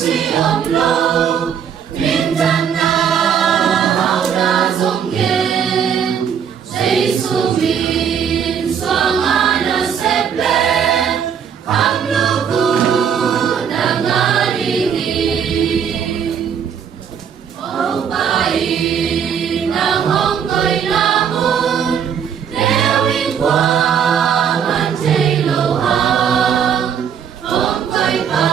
chi âm lâu min tan na hao na dòng kiến Giêsu min xoang ana xếp lên khắp lũ cu đang ngã đi nghìn ông bài nàng hong cười la mun nếu in qua man chê lâu hàng ông cười pa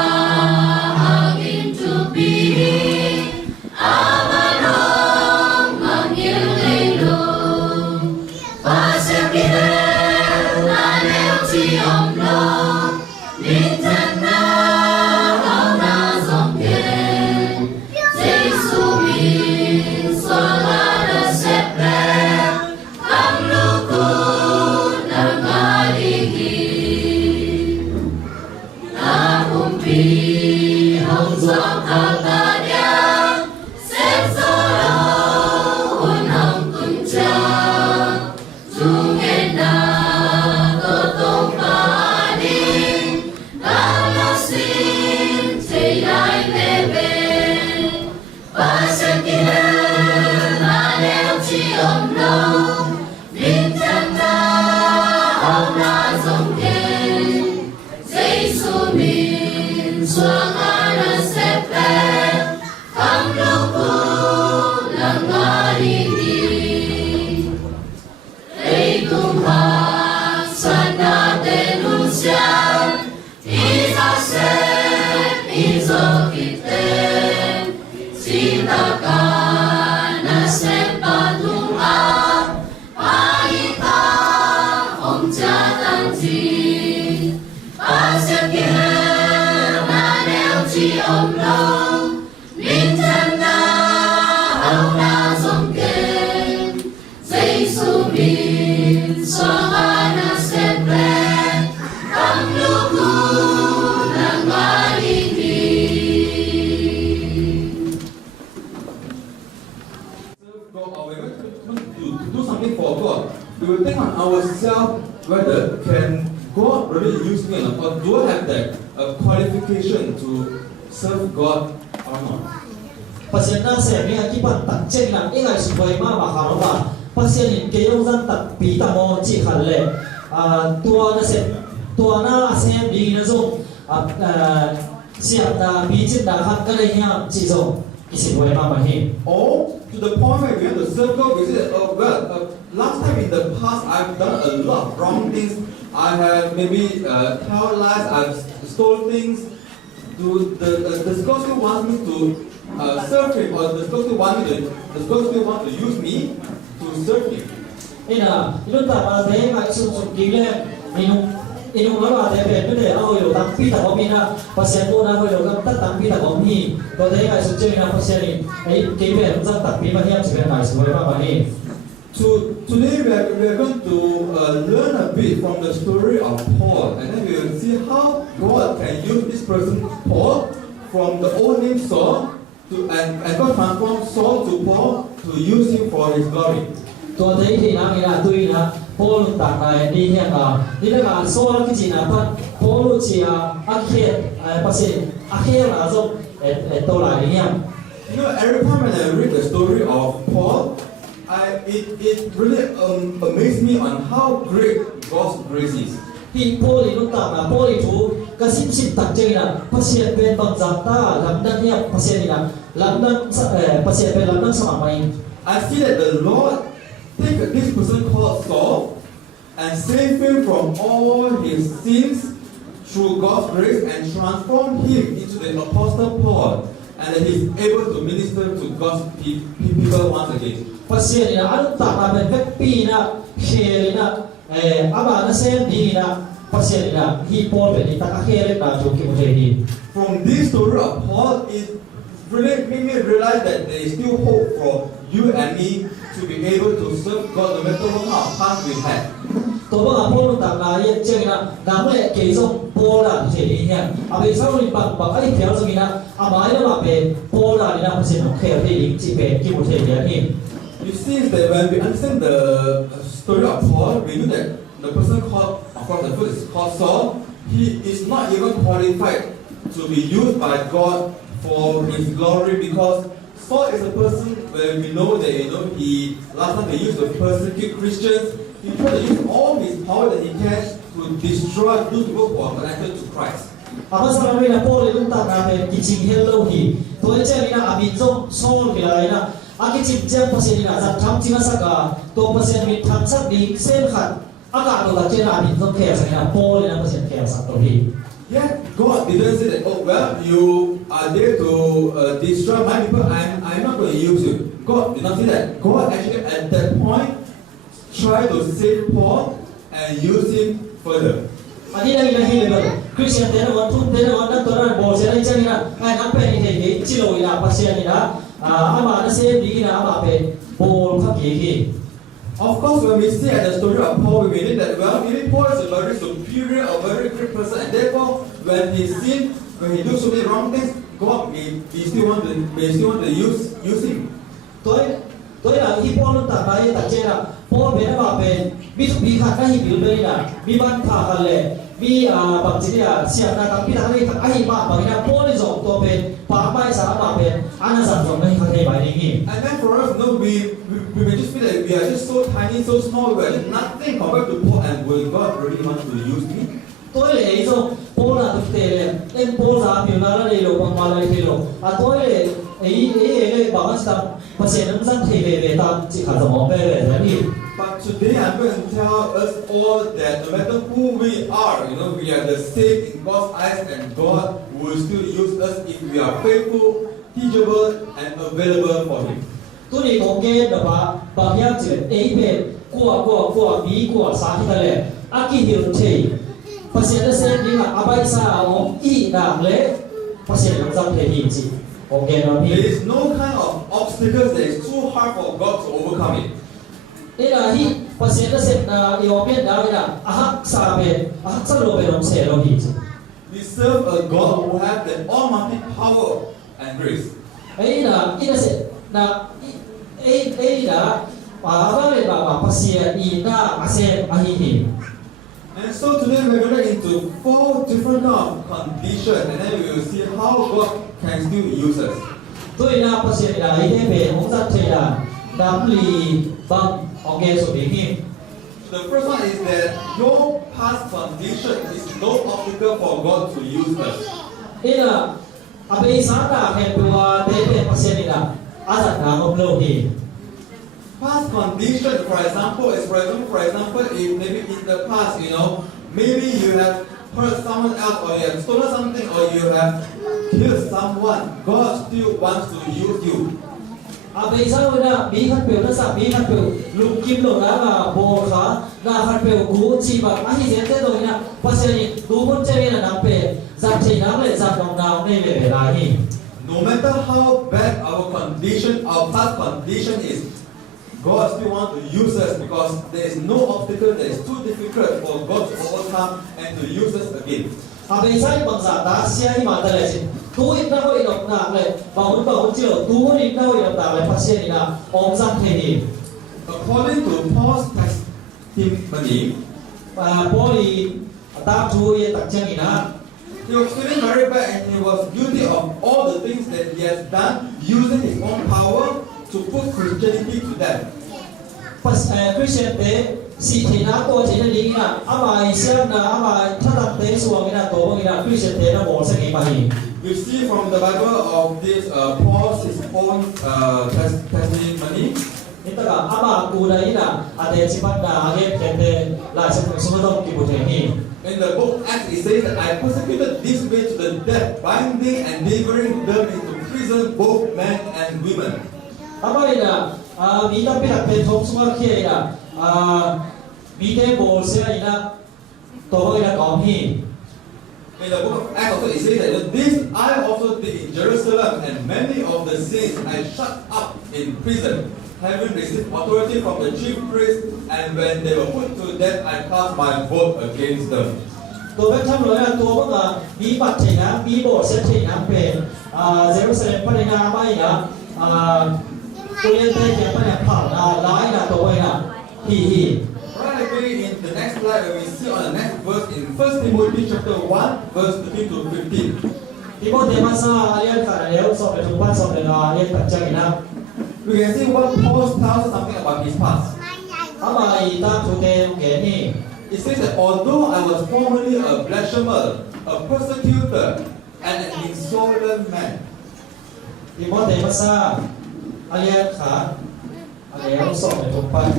hàng in tu bi amanong mang yêu lê lung pa sẽ biết là nếu chỉ ông lo min tan na hao na dòng kiến Giêsu min xoang ana xếp lên khắp lũ cu đang ngã đi nghìn na pi hồng gió thao ta đen xếp gió lâu hôn hồng cùng cha dù nghe na tô tông pa đi đã lo xin xây lại về bên và sẽ kia là nếu chỉ ông lâu min tan na hao na dòng kiến Giêsu min xoang ana xếp lên khắp lũ cu đang ngã đi nghìn đây cùng hoa san na tên lucian isa xếp iso kite sita kana xếp ba tung a pa ita ông cha tan chi pa xếp kia na nếu chỉ ông lâu min tan na hao na dòng kiến Giêsu min xoang ana xếp lên khắp lũ cu đang ngã đi nghìn serve God or we want to do something for God, we will think on ourselves whether can God really use me or not, or do I have that qualification to serve God or not? Pasien na se mi aki pan tak chen lang ingai subai ma ma kharo ba pasien in ke yong zan tak pi ta mo chi khal le tua na se tua na asem di na zo siap na bi chin da khat ka le nya chi zo isi boy ma ma hi Or to the point where we have to serve God, we say, oh well, last time in the past I've done a lot of wrong things. I have maybe told lies, I've stole things. Does God still want me to serve Him, or does God still want to use me to serve Him? ina ilun ta ma de ma sum sum ki le inu ma ba de be de au yo tam pi ta ko mi na pasien ko na ko yo kam ta tam pi ta ko mi ko de ma su che na pasien ni ai ki be zan tak pi ma hiam se na su ba ma ni So today we are going to learn a bit from the story of Paul, and then we will see how God can use this person Paul from the old name Saul and God transformed Saul to Paul to use him for His glory. to de thì na mi na tui na Paul tak na ni hian ni na so la ki na pa Paul chi a khe pasien a khe na zo to la ni hian You know, every time when I read the story of Paul, it really amazed me on how great God's grace is. hi Paul lu ta na Paul thu ka sim sim tak che na pasien ben bang za ta lam dan hian pasien ni na lam dan pasien ben lam dan sama mai I see that the Lord take this person called Saul and save him from all his sins through God's grace and transform him into the Apostle Paul, and that he's able to minister to God's people once again. pasien ni na anu ta na ben vek pi na khe na aba na sem ni na pasien ni na hi Paul ben ni ta ka khe na jo ki mo je ni From this story of Paul, it really made me realize that there is still hope for you and me to be able to serve God no matter what kind of past we had. to ba Paul ta na ye che na na mo ke zo Paul la je ni hian a be sa ni ba ba ai phiao zo ni na a mai na ba be Paul la ni na pasien no khe de ling chi be ki mo je ni You see that when we understand the story of Paul, we know that the person called, of course, the first is called Saul. He is not even qualified to be used by God for his glory because Saul is a person where we know that he last time he used to persecute Christians. He tried to use all his power that he can to destroy those people who are connected to Christ. Apa sahaja na Paul itu tak ada kicing hello hi. Tuan cakap ina abin jom Saul kira ina. Aki cipjang pasien ina zat tham cina saka. Tu pasien mit tham sak di sen khat. Agak tu tak cina abin jom kaya sakina Paul ina pasien kaya sak tu hi. Yeah, God didn't say that. Oh well, you are there to destroy my people. I'm not going to use you. God did not say that. God actually at that point tried to save Paul and use him further. Adi lagi lagi level. Christian tena waktu tena waktu orang bos saya cakap ina. Kan apa ni jadi cilo ina pasien ina. Ama ada saya di ina ama pe bol kaki hi. Of course, when we see at the story of Paul, we believe that well, maybe Paul is a very superior or very great person, and therefore, when he sin, when he do so many wrong things, God may still want to use him. Tôi là khi Paul tak baik tak cera. Paul benda apa pe? Bi khat dah hi bil beri na. Bi ban tha kale. Bi bang jadi siap nak tapi tak lagi tak ahi ba bagi na Paul ni zong tu pe. Pa mai sa apa pe? Ana zam zong ni khat ni baik ni. And then for us, we may just feel that we are just so tiny, so small, we are just nothing compared to Paul, and will God really want to use me? Tôi là ý zong Paul là thực tế le. Em Paul sa biểu na la đi lo bang ma la đi lo. Tôi là ý bảo anh ta pasien nam zan thei le ta chỉ khát zong pe le thế ni. But today I'm going to tell us all that no matter who we are, we are the same in God's eyes, and God will still use us if we are faithful, teachable, and available for Him. Tôi đi công nghệ đó bà hiệp chuyện ấy về của bí của sáng thế này, aki hiểu thì pasien đã xem đi là abai sa ông ý đam lệ pasien làm sao thể hiện gì, công nghệ đó There đi. is no kind of obstacles that is too hard for God to overcome it. Đây là hi pasien đã xem là yêu biết đó là ahak sa sa lo về làm sẽ lo hi. We serve a God who has the almighty power and grace. Ấy là ấy là apa le ba pasien ina ase ahi. And so today we're going to get into 4 different kind of conditions, and then we will see how God can still use us. Tôi là pasien là ấy thế về không rất thế là đam lì bằng ok số đi hi. The first one is that your past condition is no obstacle for God to use us. Đây là abe sana khen tua thế về pasien là azat na không lâu hi. Past condition, for example, if maybe in the past, maybe you have hurt someone else, or you have stolen something, or you have killed someone, God still wants to use you. Abe sana na bi khat pel na sa bi khat pel lục kim lo na là bo kha na khat pel ku chi ba ahi je te do na pasien du bon che na na pe zat thei na le zat dong naw ne le la hi. No matter how bad our condition, our past condition is, God still wants to use us because there is no obstacle that is too difficult for God to overcome and to use us again. Abe sana bang za ta sia hi ma ta le chi. Tu ít na hoi dok na le ba hun chiu tu hun ít na hoi dok na le pasien na om zat thei hi. According to Paul's testimony, Pauli ta chu ye tak chang ina. he was feeling very bad and he was guilty of all the things that he has done using his own power to put Christianity to death. Christian te si thi na to thi na ding na ama isiam na ama thatam te suang ina to bang ina Christian te na mo sa ngi pahi. We see from the Bible of this Paul's his own testimony. Ita ka ama ku na ina ate chipat na age kente la sa sumadong ki buthe hi. In the book Acts it says that I persecuted this way to the death, binding and delivering them into prison, both men and women. Ama ina mi ta pi tak pe thom sunga khie ina mi te bol se ina to bang ina kom hi. In the book of Acts also it says that this I also did in Jerusalem, and many of the saints I shut up in prison, having received authority from the chief priests, and when they were put to death, I cast my vote against them. Tôi biết thăm rồi là tôi vẫn bí bật thì na bí bộ sẽ thì na về Jerusalem phải na bay na tôi liên hệ thì phải na phẳng na lái na tôi na hi. Right away in the next slide, we see on the next verse in 1 Timothy chapter 1, verse 13 to 15. ที่โมเดมัสซาเรียนกันแล้วสอบในทุกบ้านสอบในเรียนตัดใจนะ We can see what Paul tells us something about his past. อามาอีตาทุเตมเกนี่ It says that although I was formerly a blasphemer, a persecutor, and an insolent man, ที่โมเดมัสซาเรียนขาแล้วสอบในทุกบ้าน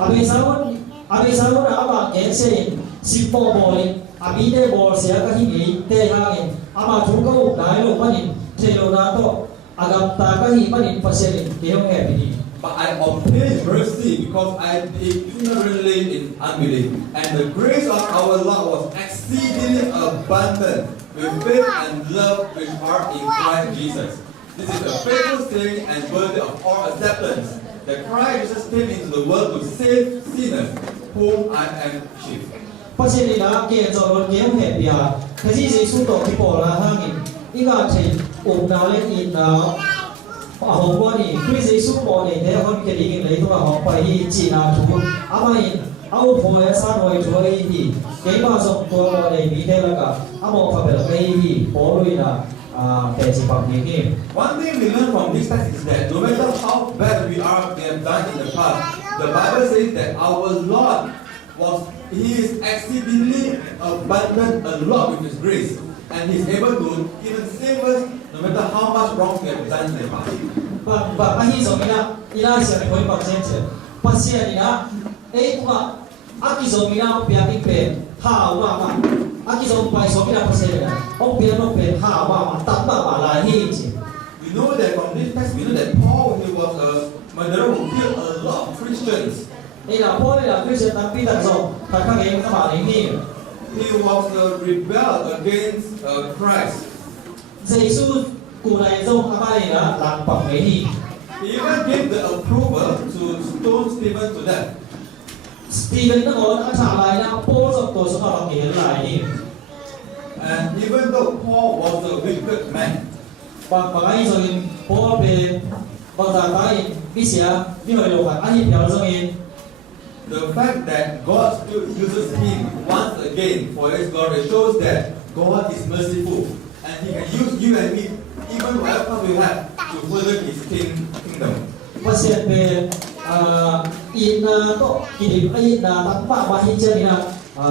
อาเบซาวนอาบะเอเซนสิบโปโบลิอาบีเดโบเสียกันที่นี่เตะห่างอามาทุกข์ก็ได้ลูกมันเทโลนาโตอากับตากันที่มันพัศลิเกี่ยวกับนี้ but I obtained mercy because I did ignorantly in unbelief, and the grace of our Lord was exceedingly abundant with faith and love which are in Christ Jesus. This is a faithful saying and worthy of all acceptance, that Christ Jesus came into the world to save sinners, whom I am chief. เพราะฉะนั้นนะเกี่ยวกับเกี่ยวกับเบียร์ที่จะสู้ต่อที่ปอละห่างอีกนี่ก็ใช้อุปนาเล่นอินนะหงว่านี่คริสต์สู้ปอนี่แต่คนเกิดอีกเลยตัวหงไปที่จีน่าถูกอามาอินเอาพวกสารวัตรช่วยที่เกี่ยวกับส่งตัวในมีเทแล้วก็อามาฟังแบบนี้ที่ปอลุยนะแต่จีบังนี่ One thing we learn from this text is that no matter how bad we have done in the past, the Bible says that our Lord He is exceedingly abundant a lot with His grace, and He is able to even save us no matter how much wrong we have done in the past. บางทีสมัยนั้นอีน่าเสียคนบางเช่นเช่นปัจจัยนี้นะว่าอากิโซมินาเปียกิเป็นห้าวว่าอากิโซไปสมินาปัจจัยนะองเปียโนเป็นห้าวว่าตัดมาลายที่จริง We know that from this text, we know that Paul, he was a murderer who killed a lot of Christians. นี่นะพ่อเนี่ยคริสเตียนตั้งปีตั้งสองถ้าข้างเองก็มาอย่างนี้ He was a rebel against Christ. เยซูกูในทรงทำไมนะหลังปักไม่ดี He even gave the approval to stone Stephen to death. สตีเวนต้องบอกว่าถ้าอะไรนะโป้สมตัวสมบัติเห็นหลายนี่ And even though Paul was a wicked man, บางไอ้ส่วนพ่อเป็นบางตาไอ้พิเศษไม่เคยลงกันไอ้เดียวส่วน the fact that God still uses him once again for His glory shows that God is merciful, and He can use you and me, even whatever we have, to further His kingdom. เพราะเสียเป็นอินนาก็กินอินนาตั้งว่าว่าฮิจารีนะ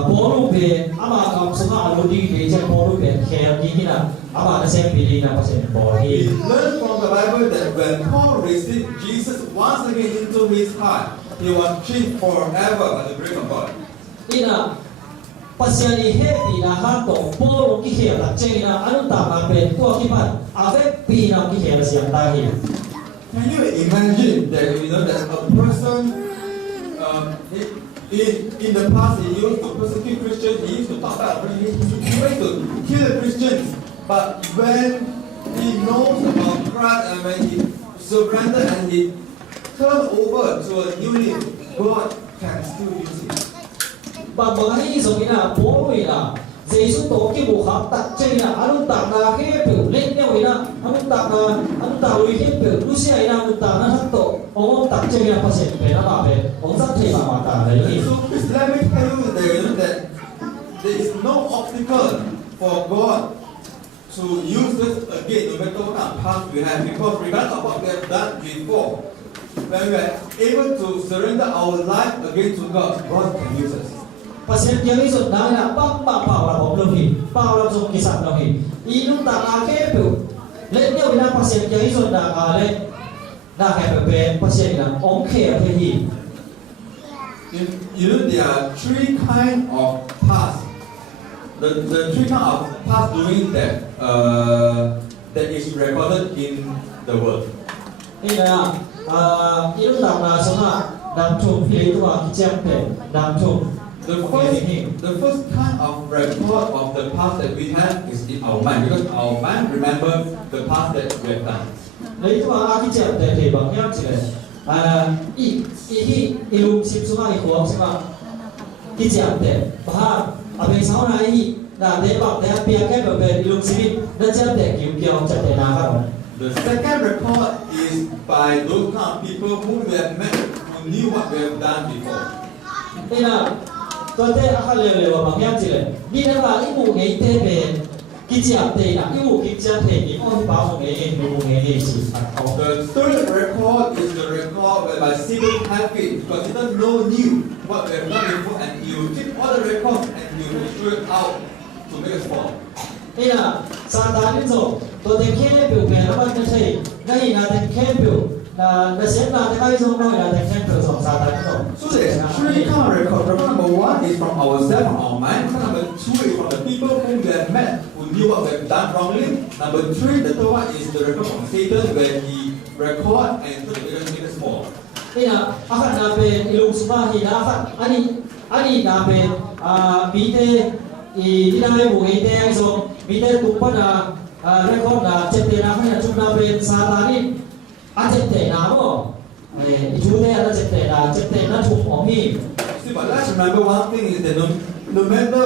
พอรูปเป็นอามาคำสมาอารมณ์ดีดีจะพอรูปเป็นแค่ดีนี่นะอามาจะเซมปีดีนะเพราะเสียพอดี We learn from the Bible that when Paul received Jesus once again into his heart, he was changed forever by the grace of God. นี่นะปัจจัยนี้เหตุปีนะฮัตโตพอรูปที่เขียนตัดเจนะอนุตตามาเป็นตัวที่มันอาเวปีนะที่เขียนเสียงตาเหีย Can you imagine that that a person in the past he used to persecute Christians, he used to talk about he used to kill Christians, but when he knows about Christ and when he surrendered and he turned over to a new name, God can still use him. บางที่สมัยนะพอรูนะเยซูโตที่บุคคลตัดเจนะอนุตตานาเฮเปเล่นเนี่ยวินะอนุตตาลุยเฮเปลุเซียนะอนุตตานะทัตโตองตัดเจนะภาษาเป็นอะไรเป็นองสัตเทมามาตาเลย So please let me tell you that there is no obstacle for God to use us again, no matter what kind of past we have, because regardless of what we have done before, when we are able to surrender our life again to God, God can use us. ภาษาเดียวที่สุดได้นะปั๊บเปล่าเราผมเราหิเปล่าเราทรงกิสันเราหิอีนุ่งตาอาเก็บอยู่เล่นเนี่ยวินาภาษาเดียวที่สุดได้อะไรได้แค่เป็นภาษาเนี่ยองเขียนที่ There are three kinds of past. The three kinds of past doing that is recorded in the world. นี่นะอีนุ่งตานาสมาดำชุ่มพิริตัวกิจเจดำชุ่ม The first kind of record of the past that we have is in our mind, because our mind remember the past that we have done. เลยตัวอากิจเจแต่ที่บางอย่างใช่ไหมอีลุงสิบสมัยของใช่ไหมกิจเจแต่บ้าอาเป็นสาวไหนน่ะเด็กบอกแต่เพียงแค่แบบเป็นอีลุงสิบนั่นจะแต่เกี่ยวจะแต่นาครับ The second record is by those kind of people who we have met, who knew what we have done before. นี่นะ ตัวเตะอาคาเร็วๆบางอย่างจีเลยนี่นะว่าอีหมูเงี้ยเตะเป็นกิจกรรมเตะนะอีหมูกิจกรรมเตะนี่อ้อมเปล่าหมูเงี้ยหมูเงี้ยจี The third record is the record whereby Stephen had it because he doesn't know new what we have done before and you take all the records and you throw it out to make us fall. นี่นะซาตานนี่ส่งตัวเต็งแค่เปลี่ยนแปลงแล้วมันจะใช่ได้ยินนะเต็งแค่เปลี่ยนนะเสียงนะที่ใครส่งน้อยนะเต็งแค่เปลี่ยนส่งซาตานนี่ส่ง So there's three kind of record. Record number one is from ourselves, from our mind. Record number two is from the people whom we have met, who knew what we have done wrongly. Number three, the third one is the record from Satan, where he record and put the biggest make us fall. นี่นะอาคารนาเป็นอิลุงสุมาฮีนะอาคารอันนี้นาเป็นมีเตที่ได้หมู่เตไอ้ส่งมีเตตุปนาเรคคอร์ดนะเจ็ดเตนะให้จุดนาเป็นซาตานี่อาเจ็ดเตนะบ่จูเตนะเจ็ดเตนะถูกของพี่ See, but let's remember one thing is that no matter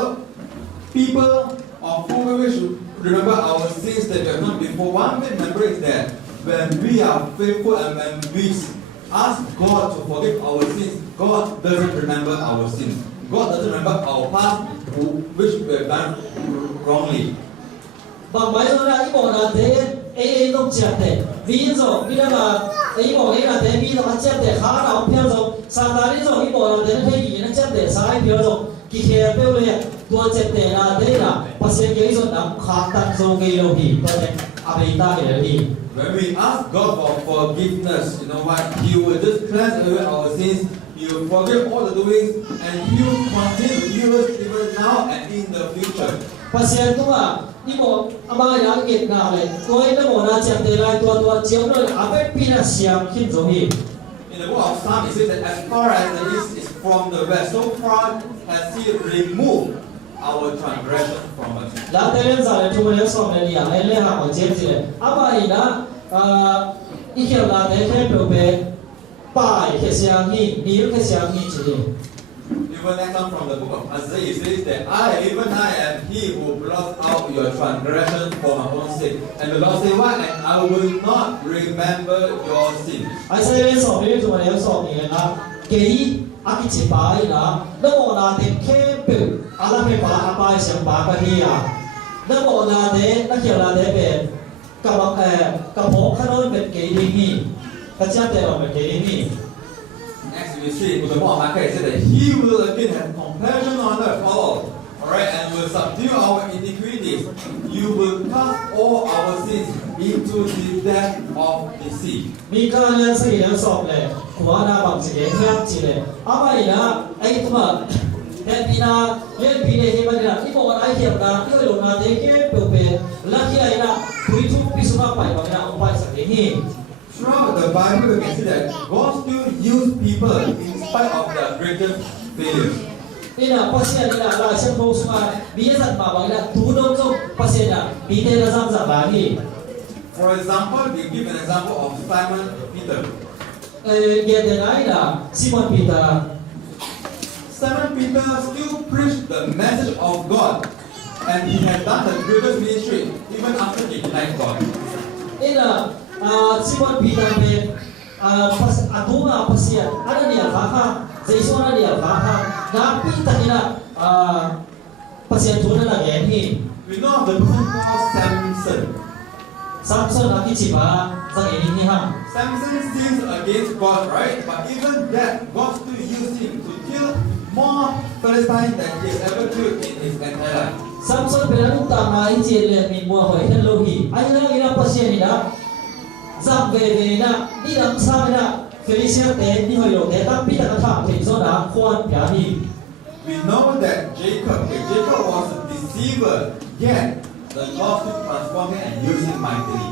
people or who we should remember our sins that we have done before. One thing remember is that when we are faithful and when we ask God to forgive our sins, God doesn't remember our sins. God doesn't remember our past, which we have done wrongly. บางไม้ตัวนั้นอีบอกนะเตต้องเจ็บเตวีนส่งพี่นั่นมาอีบอกนะเตวีต้องเจ็บเตขาเราเพี้ยนส่งซาตานนี่ส่งอีบอกนะเตให้ยีนั่นเจ็บเตสายเพี้ยนส่งกี่เทียเปรี้ยวเลยตัวเจ็บเตนะเตนะภาษาเกี่ยวกับน้ำขาตันส่งกี่โลพี่ตัวเตอาไปตากี่เลยพี่ When we ask God for forgiveness, you know what? He will just cleanse away our sins. He will forgive all the doings, and He will continue to heal us even now and in the future. ภาษาตัวอีบอกอามาอยากเก็บงานเลยตัวไอ้นั่นบอกนะเจ็บเตนะตัวเจียวเลยอาไปปีน่ะเสียงขึ้นส่งพี่ In the book of Psalms, it says that as far as the east is from the west, so far has He removed our transgression from us. แล้วเตเล่นสายทุกวันนี้ส่งในนี้ไอ้เรื่องหาของเจ็บจีเลยอามาอีนะอีเขียวลาเตแค่เปลี่ยนไปป้ายแค่เสียงนี่ดีแค่เสียงนี่จี Even next one from the book of Isaiah, it says that even I am He who blots out your transgression for my own sake. And the Lord said, "Why? And I will not remember your sin." ไอ้เซเว่นสอบนี่ทุกวันนี้สอบนี่นะเกี่ยอากิจิปายนะแล้วบอกนะเด็กแค่เปิดอะไรไม่ปาอาปายเสียงปากที่อ่ะแล้วบอกนะเด็กนักเขียนนะเด็กเป็นกับผมขนมเป็นเกี่ยนี่กระจายแต่เราเป็นเกี่ยนี่ Next we see in the book of Micah, it says that He will again have compassion on us all, alright, and will subdue our iniquities. You will cast all our sins into the depth of the sea. มีการเรียนสิ่งเรียนสอบเลยหัวหน้าบางสิ่งเรียนจีเลยอาไปนะไอ้ตัวแต่ปีนาเรียนปีนี้ที่มันนะที่บอกว่าไอ้เขียนนะที่เราลงนะเด็กแค่เปิดเป็นลักที่ไอ้นะคุยทุกปีสุภาพไปบางอย่างเอาไปสักที Throughout the Bible, we can see that God still uses people in spite of their greatest failures. นี่นะภาษานี่นะเราเชื่อมโยงมาบิยสัตว์มาบางอย่างดูน้องจงภาษาเนี่ยบิเตนะซ้ำซ้ำบางที For example, we give an example of Simon Peter. เกี่ยนไหนนะซิมอนปีเตอร์ Simon Peter still preached the message of God, and he had done the greatest ministry even after he denied God. นี่นะซิมอนปีเตอร์เป็นดูงาภาษาอันนั้นเนี่ยฟ้าค่ะเจสุนันเนี่ยฟ้าค่ะน้ำปีเตอร์นี่นะภาษาทุนนั่นแหละแกนี่ We know of the person called Samson. ซัมซุงนักกิจบ้าสังเกตนี่ฮะ Samson sins against God, right? But even that, God still used him to kill more Philistines than he has ever killed in his entire life. ซัมซุงเป็นลูกตาไม้เจียเลยมีมัวหอยท่านโลหิไอ้เรื่องนี้นะภาษานี่นะจับเวนะนี่ดังซ้ำนะเฟลิเซียเตนี่หอยโลเตตั้งปีตะกระถางถึงโซดาควรพิานี We know that Jacob was a deceiver, yet the Lord still transformed him and used him mightily.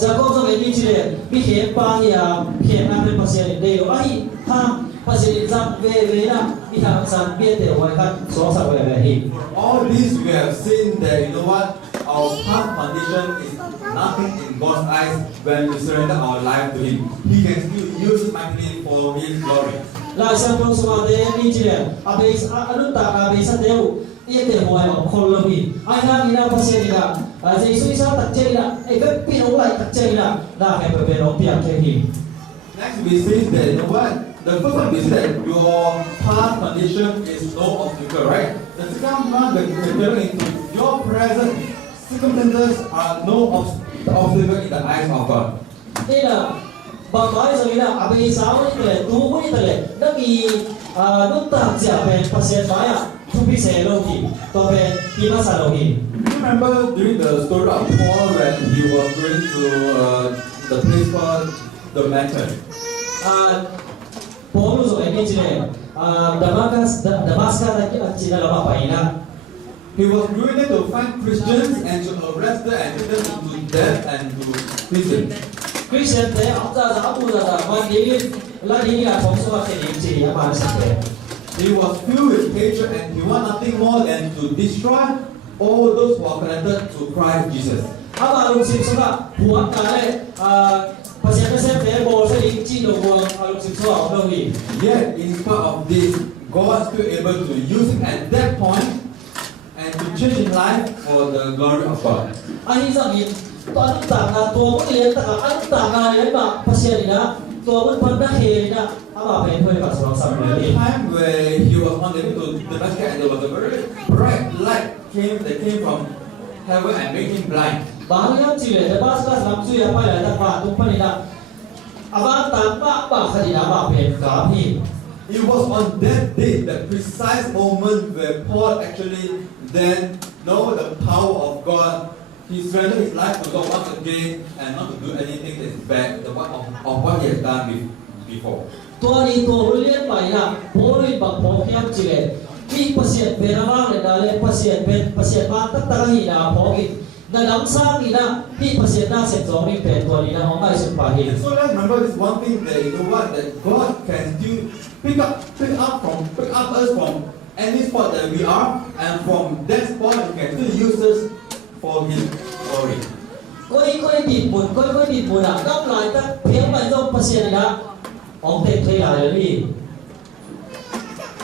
จากก็ต้องเอ็นนี่เจียมีเขียนปางยาเขียนนั่นเป็นภาษาเดียวไอ้ห้ามภาษาจับเวนะมีทางสันเปียเตไว้กันสองสัปดาห์เลย For all this, we have seen that you know what our past condition is nothing in God's eyes when we surrender our life to Him. He can still use us mightily for His glory. ลายสัมผัสสวัสดิ์นี่เจียอาเบสอนุตตาอาเบสเดียวเอียเตหัวของคนละพี่ไอ้นั่นนี่นะภาษานี่นะเจสุอิสาตัดเจริญนะไอ้เว็บปีนเอาไว้ตัดเจริญนะน่าให้เป็นองค์เปียกเจริญ Next, we see that you know what The first one is that your past condition is no obstacle, right? The second one, the telling into your present circumstances are no obstacle in the eyes of God. Nên là bà nói rằng là bây giờ như thế tu cũng như thế nó bị lúc tạm giả về phát hiện phải thu bị xe lâu thì tôi về khi mà sao lâu thì You remember during the story of Paul when he was going to the place called Damascus? Paul lúc rồi anh chị này Damascus là chỉ là làm bài na. He was going there to find Christians and to arrest them and put them into death and to prison. Christian thế ông ra giáo phụ ra mà đi là phóng xuất hiện chỉ là mà sao thế? He was filled with hatred and he wanted nothing more than to destroy all those who are connected to Christ Jesus. Mà lúc sinh xuất huống cái phát hiện nó sẽ về bộ sẽ đi chỉ đầu huống lúc sinh xuất ở đâu nhỉ? Yet, in spite of this, God is still able to use him at that point and to change his life for the glory of God. Anh rằng gì? Tôi ăn tảng là tôi cũng liền tảng ăn tảng là đấy mà phát hiện gì đó tôi vẫn phân đắc hề đó mà phải thuê cả số sắm There was đấy. a time where he was on the way to Damascus and there was a very bright light came from heaven and made him blind. Bahang yang cile de bas bas lam suya pa la ta pa tu pa ni da abang ta pa khadi na ba pe ka phi. It was on that day, that precise moment where Paul actually then know the power of God. He surrendered his life to God once again and not to do anything that is bad of what he has done before. Tua ni to lian bai na po ri ba po yang cile ki pasien pe na ma le da le pasien ma ta ta hi na po ki na lam sa ki na ki pasien na se zo ni pe tua ni na ho mai sun pa hi. And so let's remember this one thing that you know what, that God can still pick up us from any spot that we are, and from that spot He can still use us for His glory. Coi địt buồn ngắm lại ta phiếu lại do pasien na ông thể thuê lại đi.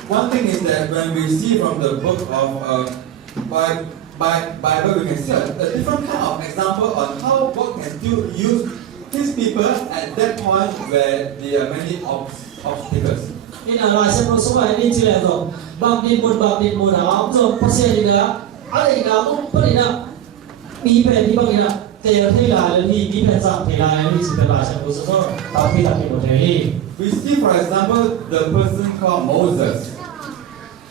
One thing is that when we see from the book of Bible, we can see a different kind of example on how God can still use His people at that point where there are many obstacles. Nên là lại xem một số bài đi chưa là rồi bạc đi buồn là ông rồi pasien đi là anh ấy là cũng có đi là bị về đi bằng là thế thuê lại là đi bị về sang thuê lại là đi chỉ là xem một số tao khi tập một thế. We see, for example, the person called Moses.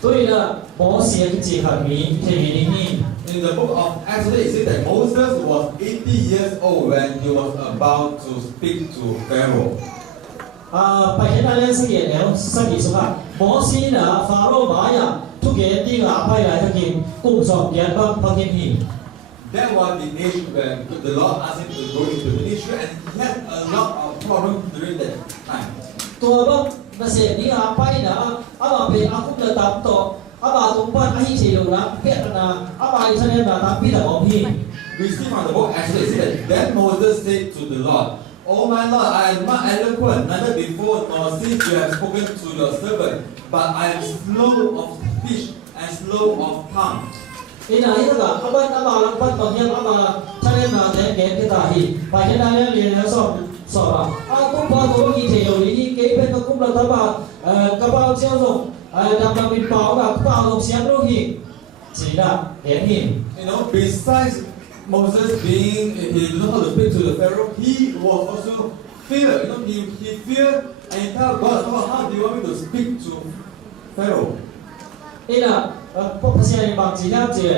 Tôi là bỏ xe cái gì hả mỹ thế gì đi. In the book of Exodus, it says that Moses was 80 years old when he was about to speak to Pharaoh. Bài hiện nay sẽ hiện nếu sau khi số khác bỏ xe là Pharaoh bảo ya thu kiện đi là phải lại thực hiện cùng dọn kiện bằng thực hiện hình. That was the age when the Lord asked him to go into the ministry, and he had a lot of problems during that time. Tua bang na se ni apa ina apa pe aku na tap to apa tumpan ahi se lo na pe na apa isa ne na tapi da om hi. We see from the book Exodus, it says that then Moses said to the Lord, "Oh my Lord, I am not eloquent, neither before nor since you have spoken to your servant, but I am slow of speech and slow of tongue." Ina ita ka aban apa lampat bangyan apa sa ne na te ke kita hi. Bài hiện nay liền na so ba cũng bao tôi nghĩ thì rồi đi kế bên nó cũng là ta bà các bao treo rồi làm bằng bình bảo và các bao đồng xem đôi khi chỉ là điển hình. You know, besides Moses being, he didn't know how to speak to the Pharaoh, he was also fear. You know, he feared and he told God, "Oh, how do you want me to speak to Pharaoh?" Đây là các bác sĩ bằng chỉ theo chỉ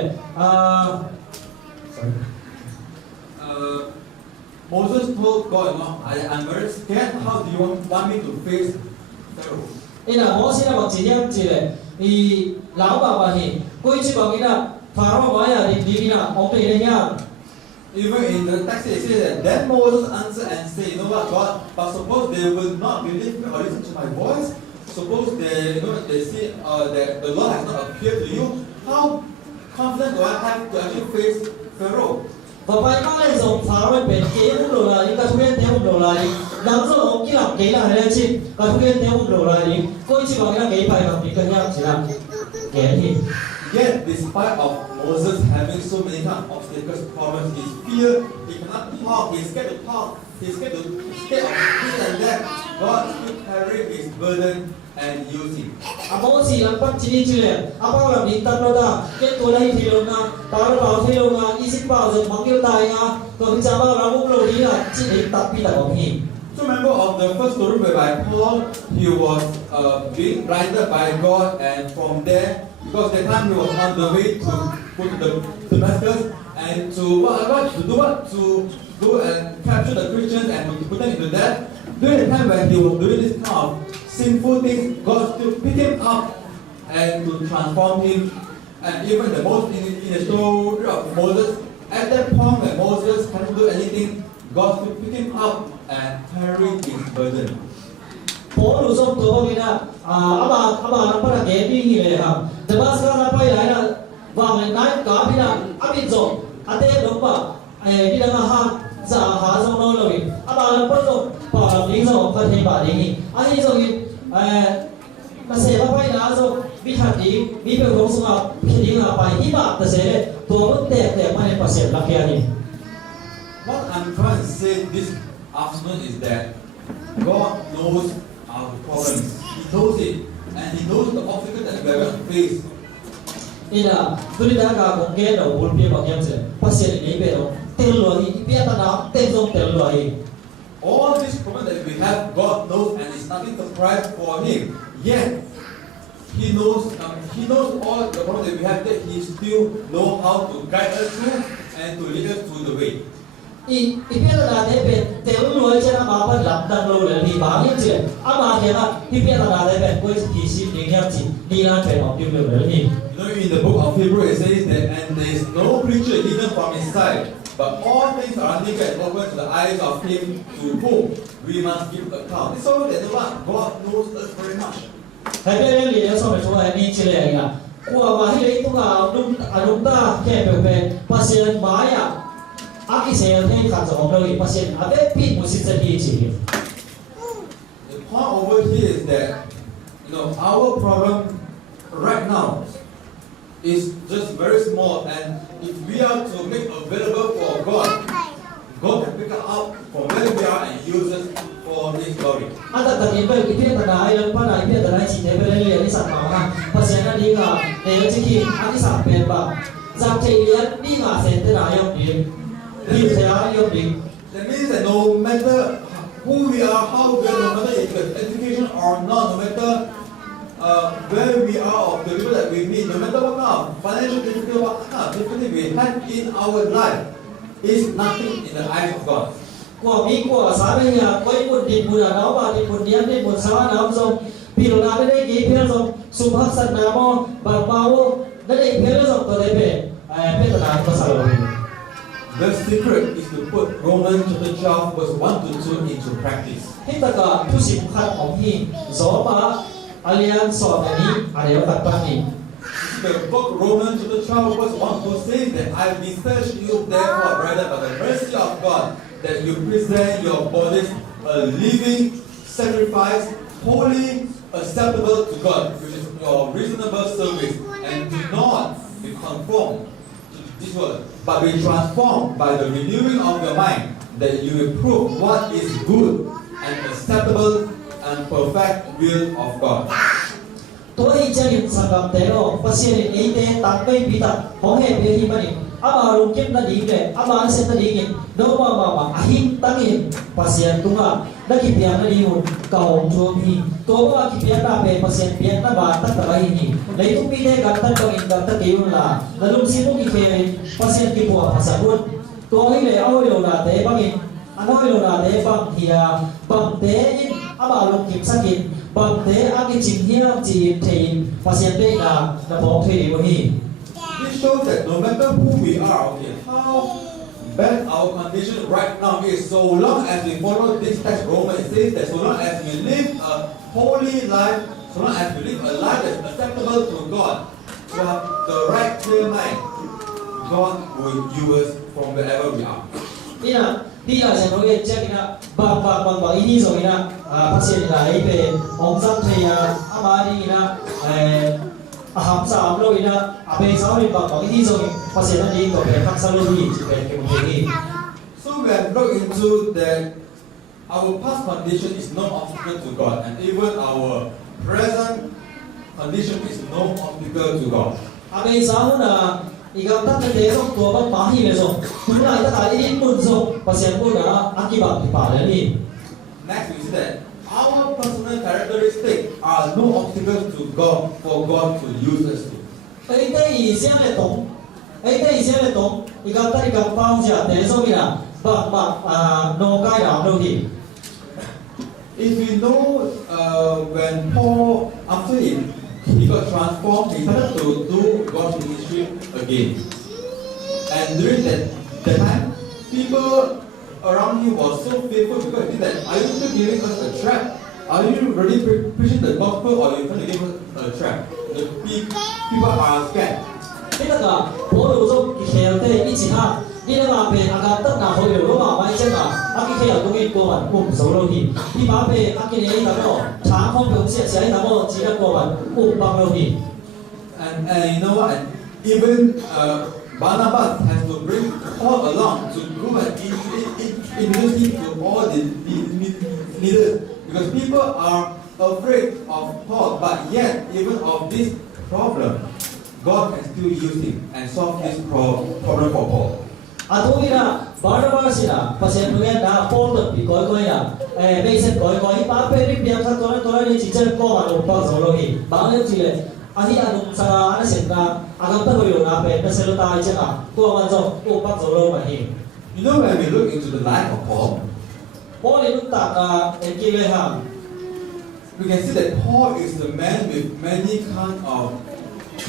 Moses told God, "No, I'm very scared. How do you want me to face Pharaoh?" đây là bác sĩ bằng chỉ theo chỉ thì lão bà thì cô chỉ bảo cái là Pharaoh nói là đi là ông đây đây nha. Even in the text it says that then Moses answered and said, "You know what, God? But suppose they will not believe me or listen to my voice. Suppose they see that the Lord has not appeared to you. How confident do I have to actually face Pharaoh?" Và bài nói là dùng Pharaoh bên kia cũng đồ là những cái thuyền theo cũng đồ là nắm rồi ông kia làm cái là hay là chi cái thuyền theo cũng đồ là đi cô chỉ bảo cái bài bằng những cái nhau chỉ làm cái gì. Yet, despite of Moses having so many kind of obstacles, problems, his fear, he cannot talk, he's scared to talk, he's scared of this and that. God still carry His burden and use it. Amo si lampat cini cile, apa orang minta noda, ke tulai tilonga, tahu tahu tilonga, isi pau je manggil tanya, kau bicara orang umur dia, cini tapi tak kami. So remember of the first story whereby Paul, he was being blinded by God, and from there, because that time he was on the way to go to the Damascus and to do and capture the Christians and to put them into death. During the time when he was doing this kind of sinful things, God still picked him up and to transform him. And even in the story of Moses, at that point when Moses cannot do anything, God still picked him up and carried his burden. Paul usung tu ni na, apa nampak game ni le ha. Damascus apa yang na, wang naik kami na, amin zo, ate lupa, di dalam ha zo no lagi. Apa nampak zo, pa ling zo kat heba ni. Ahi zo ni, masih apa yang na zo, bihat di, biar orang semua kini apa hiba tersebut, tuan tak mana pasal laki ni. What I'm trying to say this afternoon is that God knows our problems. He knows it, and He knows the obstacle that we are going to face. Ina, tuli dah kau mungkin dah ulpi bagian se, pasal ini betul. Terlalu, biar tanah tenzong terlalu. All these problems that we have, God knows, and it's nothing surprise for Him. Yet He knows all the problems that we have. That He still know how to guide us through and to lead us through the way. Ipiat tanah depet terlalu aja nama apa lamdan lalu lebih banyak je. Ama dia ipiat tanah depet kau kisi dengan si dia terlalu jauh lebih. In the book of Hebrews it says that, and there is no creature hidden from His sight, but all things are naked and open to the eyes of Him to whom we must give account. So that God knows us very much. Tapi dia sampai cuma ini cile ya. Gua mahir itu kan adumta kepepe pasien maya. Aki saya ni kan sama lagi pasien ada pi mesti jadi cile. The point over here is that our problem right now is just very small, and if we are to make available for God, God can pick us up from where we are and use us for His glory. Ada tadi ipiat tanah yang mana ipiat tanah cile beli ni sama kan pasien ni kan dia ciki aki sampai ba sampai lihat ni kan senter ayam dia. That means that no matter who we are, how we are, no matter if it's education or not, no matter where we are or the people that we meet, no matter what kind of financial difficulty, what kind of difficulty we have in our life, is nothing in the eyes of God. Qua mi qua sáng nay nhà quay một điểm buồn áo và điểm buồn điên điểm buồn sáng áo xong, vì nó làm cái gì phía xong, sum hắc sân nào mo, bằng bao, nó để phía xong tôi để về, biết là có sao rồi. The secret is to put Romans chapter 12 verse 1 to 2 into practice. Kita ka tu sim khat ong hi, zo ma alian so ni, ada kat pan ni. The book Romans chapter 12 verse 1 to says that I beseech you therefore, brother, by the mercy of God, that you present your bodies a living sacrifice, holy, acceptable to God, which is your reasonable service, and do not be conformed to this world, but be transformed by the renewing of your mind, that you will prove what is good and acceptable and perfect will of God. Tôi jadi sanggam tero, pasien ini teh tanpai pita, hohe behi mani. Ama rukim na dingin, ama aset na dingin, no mama ahim tangin, pasien tunga, lagi piang na dingin, kau jomi, kau lagi piang na pe pasien piang na bata tabahin ni. Lalu pide gatan bangin gatan kiyun la, lalu sino kike pasien kibuah pasabut, kau ini awal yola teh bangin, ano yola teh bang dia, bang teh ama rukim sakit, bang teh agi cinghiam cing tein, pasien teh na bong teh dibuhi. This shows that no matter who we are, okay, how bad our condition right now is, so long as we follow this text, Romans says that so long as we live a holy life, so long as we live a life that's acceptable to God, to have the right clear mind, God will use us from wherever we are. Ina, dia saya boleh cek ina, bang ini so ina, pasien ina ipe, ongsan saya, amari ina, aham sa amlo ina, abe sa bang ini so pasien ni to be kaksa lo ni, jika kemudian. So we have looked into that our past condition is no obstacle to God, and even our present condition is no obstacle to God. Amen sa na ikaw tatay desong tua ba pahi lesong tuna ita kali in mun so pasien mo na akibat di pala ni. Next, we see that our personal characteristics are no obstacles to God for God to use us to. Ai dai siang le tong ikaw tadi ikaw pang sia desong ina ba no kai da no hi. If you know, when Paul, after he got transformed, he started to do God's ministry again. And during that time, people around him was so fearful because he said, are you still giving us a trap? Are you really preaching the gospel or are you trying to give us a trap? The people are scared. Kita ka polo zo ki khel te ni chi ha ni le ma pe aga tat na ho lo ma mai chen na aki khel tu ki ko man kum so lo hi ti ma pe aki ne ta mo cha phong pyong sia sia ta mo chi la ko man kum bang lo hi. And you know what? Even Barnabas has to bring Paul along to go and introduce him to all the leaders because people are afraid of Paul, but yet even of this problem, God can still use him and solve this problem for Paul. Atu ina Barnabas ina pasien ngen na Paul to pi koi koi na me se koi pa pe ri biam sa to ni chi chen ko ma lo pa so lo hi ba le chi le ani anum sa ana sen na agam ta yo na pe na se lo ta chen na ko ma zo ko pa so lo ma hi. You know, when we look into the life of Paul, Paul ni ta na en ki le ha we can see that Paul is a man with many kind of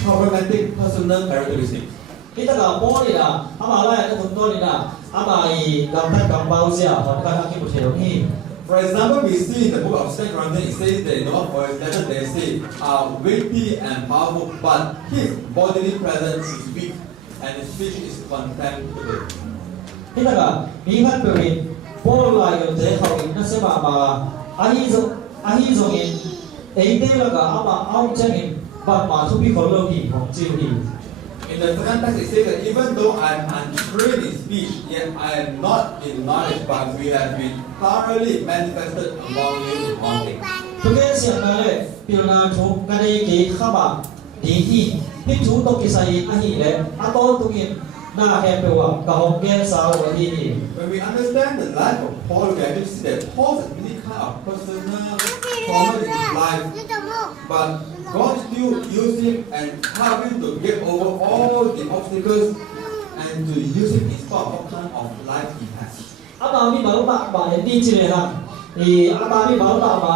problematic personal characteristics. kita ka Paul ni na ama la ka kun to ni na ama I gam ta gam bao sia hon ka ki bu the hi. For example, we see in the book of 2 Corinthians, it says that for his letter they say weighty and powerful, but his bodily presence is weak and his speech is contemptible. Kita ka mi han pe rin Paul la yo te khau in na se ma ahi zo in ei te la ka ama au chen in ba ma thu bi ko lo hi hong chi hi. In the second text, it says that even though I am untrained in speech, yet I am not in knowledge, but we have been thoroughly manifested among you in all things. Tu ke sia na le pi na thu ka dei ki kha ba di hi hi thu to ki sai ahi le a to tu in na he pe wa ka hong ke sa wa hi hi. When we understand the life of Paul, we actually see that Paul has many kind of personal trauma in his life, but God still used him and helped him to get over all the obstacles and to use him in spite of what kind of life he has. Ama mi ma ba en di chi le ha. Ama mi ma ma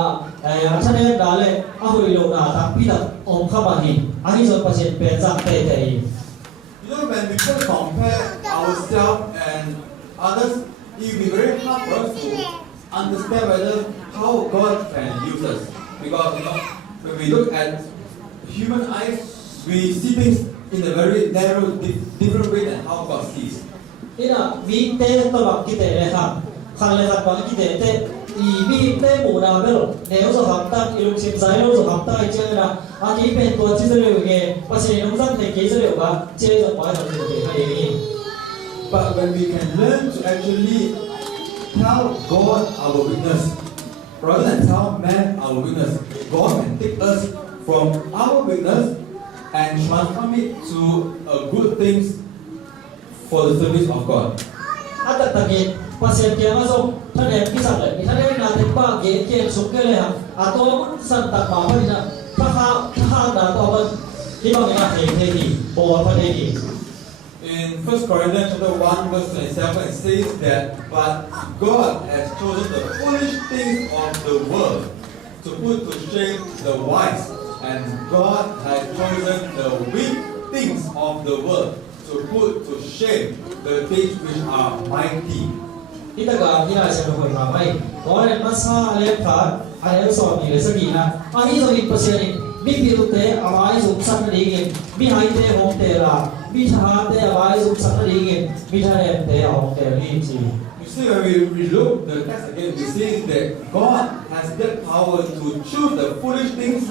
cha ne da le a hui lo na ta pi da om kha ba hi. Ahi zo pa chen pe zang te te. You know, when we try to compare ourselves and others, it will be very hard for us to understand whether how God can use us. Because you know, when we look at human eyes, we see things in a very narrow, different way than how God sees. Ina vi te to ba ki te le ha. Khang le ha ba ki te te I vi te mu na be lo. Ne zo ham ta I lu sim sai lo zo ham ta I che na. A ki pen to chi se le ge pa se nong san te ke se le ba che zo pa ha te ke ha ni. But when we can learn to actually tell God our weakness, rather than tell man our weakness, God can take us from our weakness and transform it to a good things for the service of God. At ta ke pa se ke ma zo tha ne ki sa le. Tha ne na te pa ge ke su ke le ha. A to mun san ta ma ba na. Tha na to ba ki ba na he he hi. Bo pa de hi. In 1 Corinthians chapter 1 verse 27 it says that but God has chosen the foolish things of the world to put to shame the wise, and God has chosen the weak things of the world to put to shame the things which are mighty. Kita ka ina sa ko ma mai. Ko ne ma sa le ka ai so ni le sa ki na. A hi zo ni pa se ni mi pi tu te amai zo san ni ge mi hai te hong te la. Mi tha te amai zo san ni ge mi tha ne te hong te ni chi. You see, when we look the text again, we see that God has that power to choose the foolish things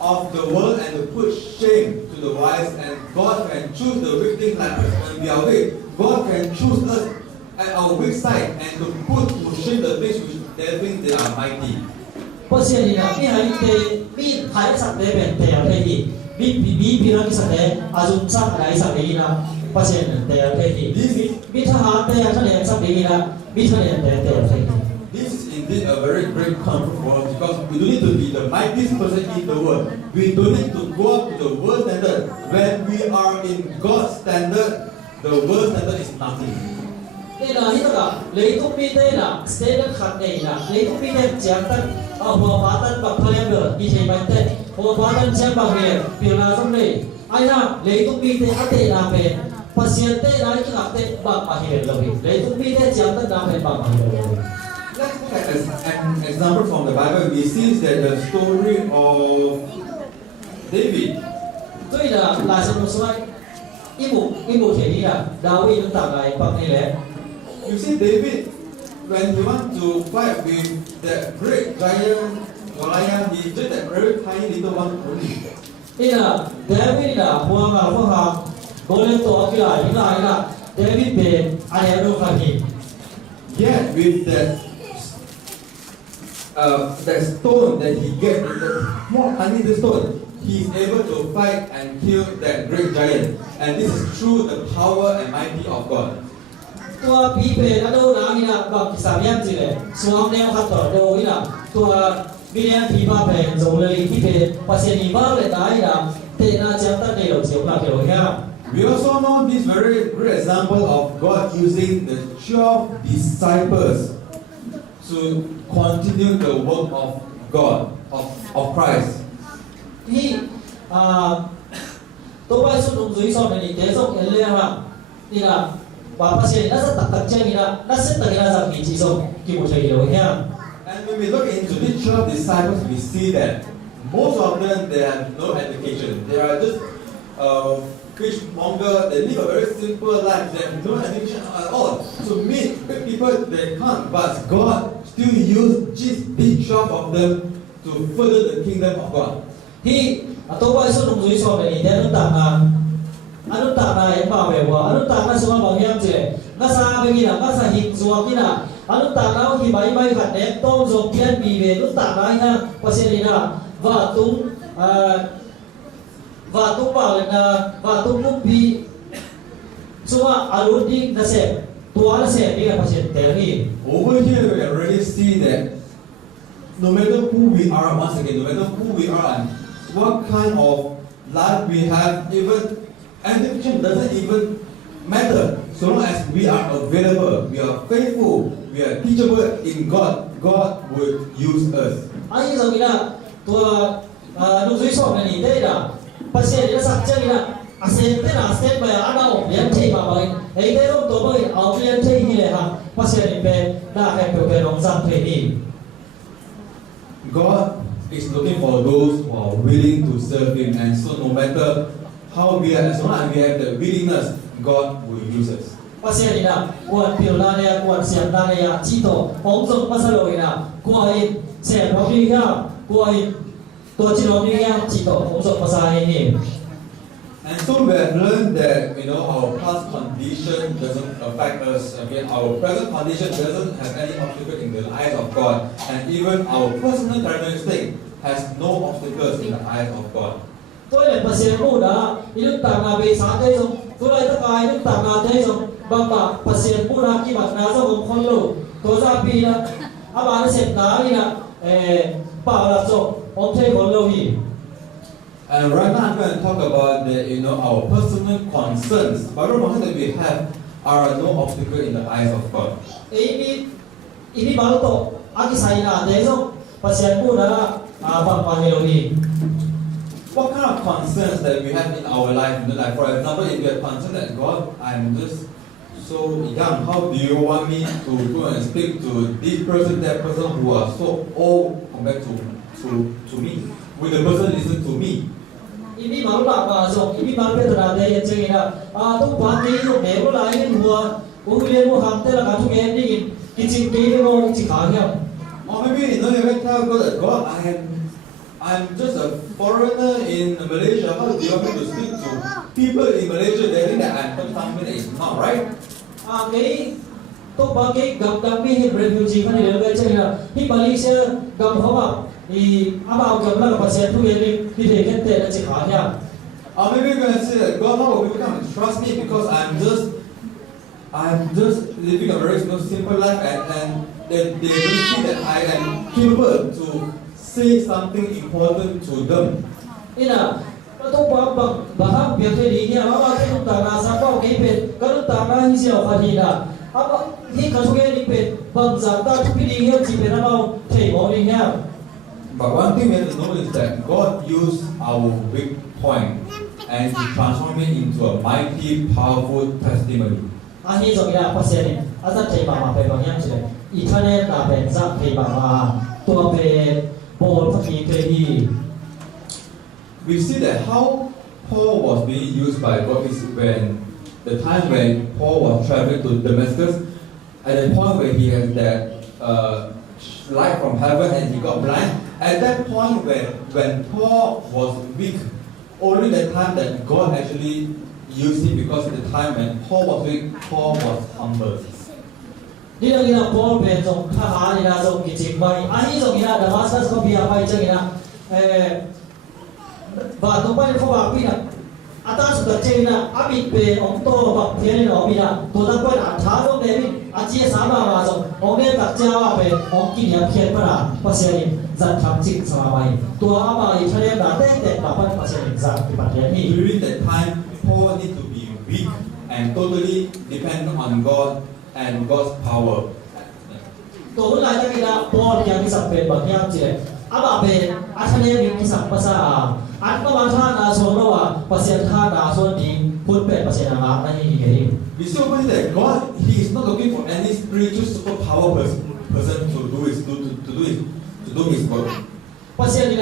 of the world and to put shame to the wise, and God can choose the weak things like us when we are weak. God can choose us at our weak side and to shame the things which they think they are mighty. เพราะเช่นนี้นะมีหายเตมีหายสักเตเป็นเตะเทียมีพิรักสักเตอาจุนสักไหนสักนี้นะเพราะเช่นเตะเทียมีทหารเตะทะเลสักนี้นะมีทะเลเตะเทีย This is indeed a very great comfort for us because we don't need to be the mightiest person in the world. We don't need to go up to the world standard. When we are in God's standard, the world standard is nothing. Nên là hiện tại lấy thuốc mi tê là sẽ được khẳng định là lấy thuốc mi tê chẳng tân ở hồ phá tân bằng thời gian được đi chơi bánh tê hồ phá tân xem bằng nghề việc là trong này ai ra lấy thuốc mi tê ăn tê làm về pasien tê là cái gặp tê bằng mà hiểu rồi lấy thuốc mi tê chẳng tân làm về bằng mà hiểu rồi. Let's look at an example from the Bible. We see that the story of David. Tuy là sự một số ý một thể đi là Đào Huy tặng lại bằng này lẽ. You see David, when he wants to fight with that great giant Goliath, he just that very tiny little one only. Nên là David là hoa mà hoa hàng có lên tổ cái lại những lại là David về anh em đâu phải gì. Yet with that stone that he gets, the more tiny the stone, he is able to fight and kill that great giant. And this is through the power and mighty of God. ตัวปีเปรตดูนะนี่นะแบบสามอย่างจีเลยสวมแนวขัดต่อดูนี่นะตัววิญญาณผีบ้าเปรตจงเลยที่เปรตภาษาดีบ้าเลยตายนะเตน่าจะตั้งใจเราเสียงหลักเดียวเนี่ย We also know this very great example of God using the 12 disciples to continue the work of God, of Christ. ที่ตัวไปสุดลงdưới sau này thì thế xong cái lên mà thì là và phát hiện nó rất tặc chân như là nó rất tặc như là rằng kỳ chỉ dùng kỳ một thời điều nha. And when we look into these 12 disciples, we see that most of them they have no education. They are just fishmonger. They live a very simple life. They have no education at all. To meet people, they can't. But God still used just these 12 of them to further the kingdom of God. Thì tôi quay xuống đồng dưới sau này thì thế nó tặng là em bảo vệ của nó tặng là số bảo hiểm gì nó xa bên kia là nó xa hình ruộng kia là nó tặng là khi bay khẩn đến tôm ruộng kia bị về nó tặng là nha và sẽ đi là và tung bảo là và tung cũng bị số alo đi nó sẽ đi là phát triển thế đi. Over here, we already see that no matter who we are, once again, no matter who we are and what kind of life we have, even education doesn't even matter. So long as we are available, we are faithful, we are teachable in God, God will use us. Anh giờ nghĩ là tôi đồng dưới sau này thì đây là phát triển nó sạch chân là xem thế là xem về ở đâu biến thị mà vậy ấy thế lúc tôi mới ở biến thị như này hả phát triển về đã phải về đồng dạng thể đi. God is looking for those who are willing to serve Him, and so no matter how we are, as long as we have the willingness, God will use us. Pasien ina kuat pilane kuat siap tane ya cito ongso pasalo ina kuat se robi ya kuat to cino ni ya cito ongso pasai ni. And so we have learned that our past condition doesn't affect us. Again, our present condition doesn't have any obstacle in the eyes of God, and even our personal characteristic has no obstacles in the eyes of God. Tôi là pasien muda itu tanga be santai so tôi lại tất cả itu tanga thế so bapa pasien muda ki bạc na so không khôn lo tôi ra pi là aba nó sẽ đá đi là bảo là so ông thấy khôn lo gì. And right now I'm going to talk about our personal concerns. But the ones that we have are no obstacle in the eyes of God. Ini baru to aki sai na thế so pasien muda bapa hiểu gì. What kind of concerns that we have in our life? Like for example, if we are concerned that God, I'm just so young, how do you want me to go and speak to this person, that person who are so old compared to me? Will the person listen to me? Ini baru lah masuk, ini baru betul ada yang cakap tu pagi tu baru lah ini dua, kemudian mu hamil lah katu game ni, kicik kiri mu kicik kaya. Or maybe you can tell God that God, I'm just a foreigner in Malaysia. How do you want me to speak to people in Malaysia? They think that I'm something that is not right. to bagi gam mi hi refugee kan ni le che na hi Malaysia gam hawa I ama gam la pasien tu ni de kan te na chi kha ya Maybe you're gonna say that God, how will people come and trust me because I'm just living a very simple life and they don't see that I am capable to say something important to them. ina to ba ha bia te ri ya ma ke tu ta na sa pa ke pe ka tu ta na hi sia kha thi na ama hi ka su ke ni pe bang za ta tu pi ri he chi pe na mau thei mo ni ya But one thing we have to know is that God used our weak point and He transformed it into a mighty, powerful testimony. a hi zo ya pa se ni a sa thei ma pe ba yang chi le I tha ne ta pe za thei ma to pe bol pha ki te hi We see that how Paul was being used by God is when the time when Paul was traveling to Damascus, at the point where he has that light from heaven and he got blind. At that point when Paul was weak, only the time that God actually used him because at the time when Paul was weak, Paul was humble. Di na ina Paul pe zo kha ha ni na zo ki chi mai a hi zo ina Damascus ko bia pai che ina và tôi bay không vào pin à ta sự thật trên là áp bị về ông to bọc phía lên đó bị là tôi ta quay đã tháo luôn đấy chia sáng mà rồi ông nên đặt trao về ông kỷ niệm phiền mà bác sĩ dần thắm chỉnh sao mày tôi mà cho nên đã tết mà bác sĩ dần thì bạn thấy đi During that time, Paul need to be weak and totally dependent on God and God's power. tôi lại cho kita Paul yang bisa berbagi yang jelek apa be asal yang bisa pasal At pamantha na so no wa pasien tha na so di put pe pasien na na ni ke We still believe that God, He is not looking for any spiritual superpower person to do His work. pasien ni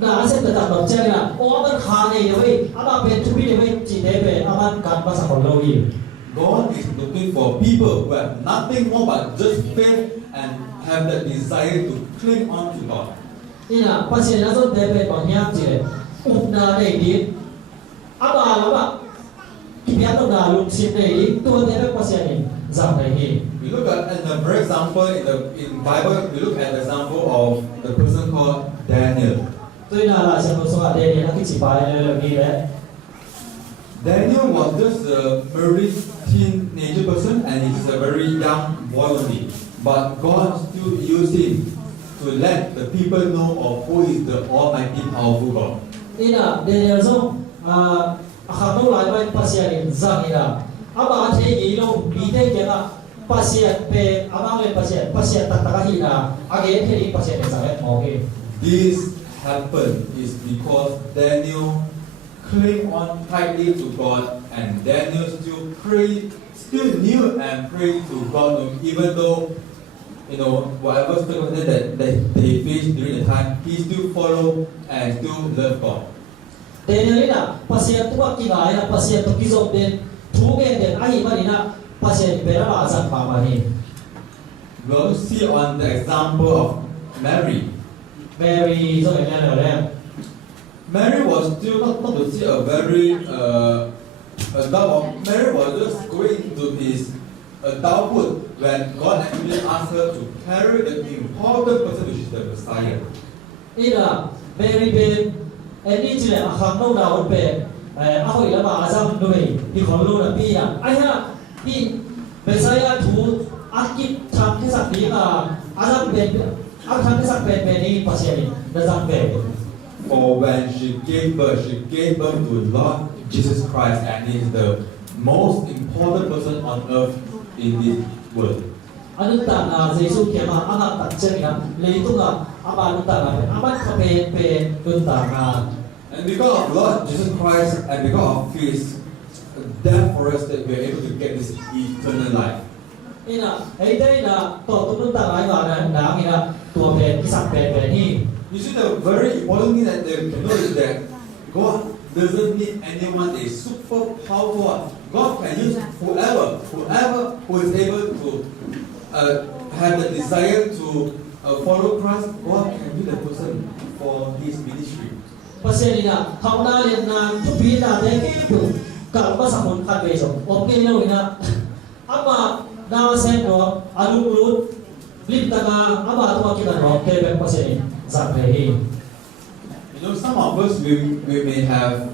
na ase ta ta che na o man kha nei de wei ama pe tu bi de wei chi de pe aman kan pa sa kon lo yi God is looking for people who have nothing more but just faith and have the desire to cling on to God. ina pasien na so de pe bang yang chi de na nei di ama la ba ki bia no na lu sim nei di tu de pe pasien ni za nei hi We look at the very example in Bible. We look at the example of the person called Daniel. tôi là lại xem một số bạn đây là cái chỉ bài đi đấy Daniel was just a very teenager person and he's a very young boy only. But God still used him to let the people know of who is the Almighty powerful God. ini là để rồi akan tu lại với pasien zang ini là apa thế gì đâu bị thế cái là pasien pe amang le pasien tak tak hi là age thế đi pasien zang ấy ok This happened is because Daniel clung on tightly to God and Daniel still knew and prayed to God even though whatever circumstances that they faced during the time, he still followed and still loved God. Daniel na pasien tu ki ngai na pasien tu ki zom den thu ge den ai ma ni na pasien bera ba zan pa ma ni We also see on the example of Mary. very zo ne na le Mary was still not to see a very adult. Mary was just going to his adulthood when God actually asked her to carry the important person which is the Messiah. ina very big any chile akham no na on pe a hoi la ma azam no be di khon lu na pi ya ai ha di Messiah thu akit tham ke sak ni ka azam be ak tham ke sak pe ni pasien ni da zam pe For when she gave birth to Lord Jesus Christ, and He is the most important person on earth in this world. anu ta na Jesu ke ma ana ta chen na le tu na aba nu ta na aba ka pe tu ta na And because of Lord Jesus Christ and because of His death for us, that we are able to get this eternal life. ina ai dai na to tu ta lai wa na ni na tu pe ki sak pe ni You see, the very important thing that they can know is that God doesn't need anyone that is super powerful. God can use whoever who is able to have the desire to follow Christ. God can be the person for His ministry. pasien ni na thau na le na tu pi na de ki tu ka pa sa mun kha be so o ke lo ni na ama na sen no alu lut lim taga aba to kita no ke be pasien zak he You know, some of us we may have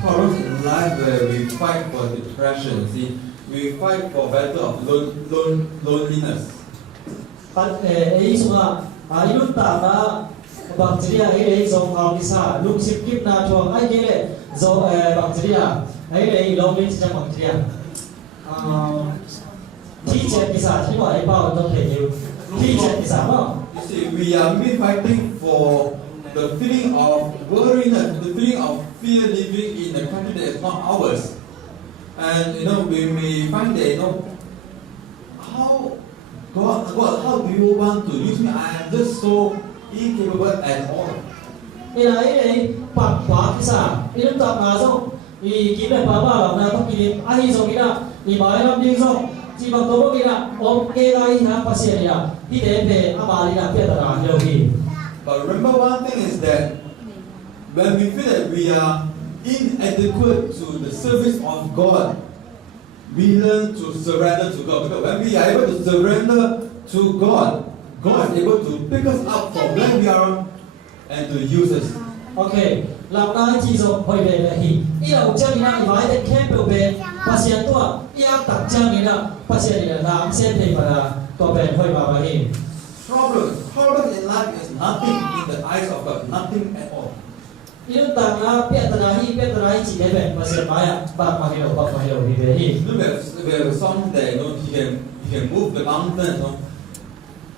problems in life where we fight for depression. See, we fight for battle of loneliness. kan ei sunga ilun ta na bacteria ei zong au kisa luk sip kip na chuang ai ke zo bacteria ei lo lin cha bacteria thi jet kisa thi ba ai bao dong thể nhiều thi jet kisa ma You see, we are maybe fighting for the feeling of worriness, the feeling of fear living in a country that is not ours. And you know, we may find that, you know, how God, how do you want to use me? I am just so incapable at all. ni là ei pak pa kisa ilun ta na zo i ki be pa ba la na to ki ai zo ki na i mai lam ding zo chi ba to ki na om ke lai na pasien ya hi de pe ama li na pe ta na lo ki But remember one thing is that when we feel that we are inadequate to the service of God, we learn to surrender to God. Because when we are able to surrender to God, God is able to pick us up from where we are and to use us. okay làm na chi zo hoi be le hi i lo chang na i mai de kem pe be pasien to ya tak chang ni na pasien ni na am se pe para to be hoi ba ba hi Problems in life is nothing in the eyes of God, nothing at all. ilun ta na pe ta na hi chi de be pasien ma ya ba ma hi lo hi be hi You know, we have a song that, you know, he can move the mountain. You know.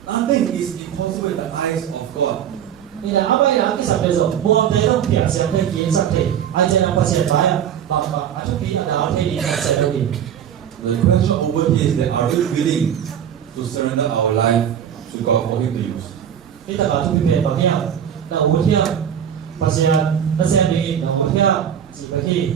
Nothing is impossible in the eyes of God. ni là abai là cái sắp bây giờ mua tế đông tiền xem thấy kiến sắp thì ai chơi nào pasien ma ya ba chút phí là đào thế đi là sẽ đâu đi The question over here is that are we willing to surrender our life to God for Him to use? ni ta cả chút phí bằng nhau là uống theo pasien nó xem đi là uống theo chỉ phải khi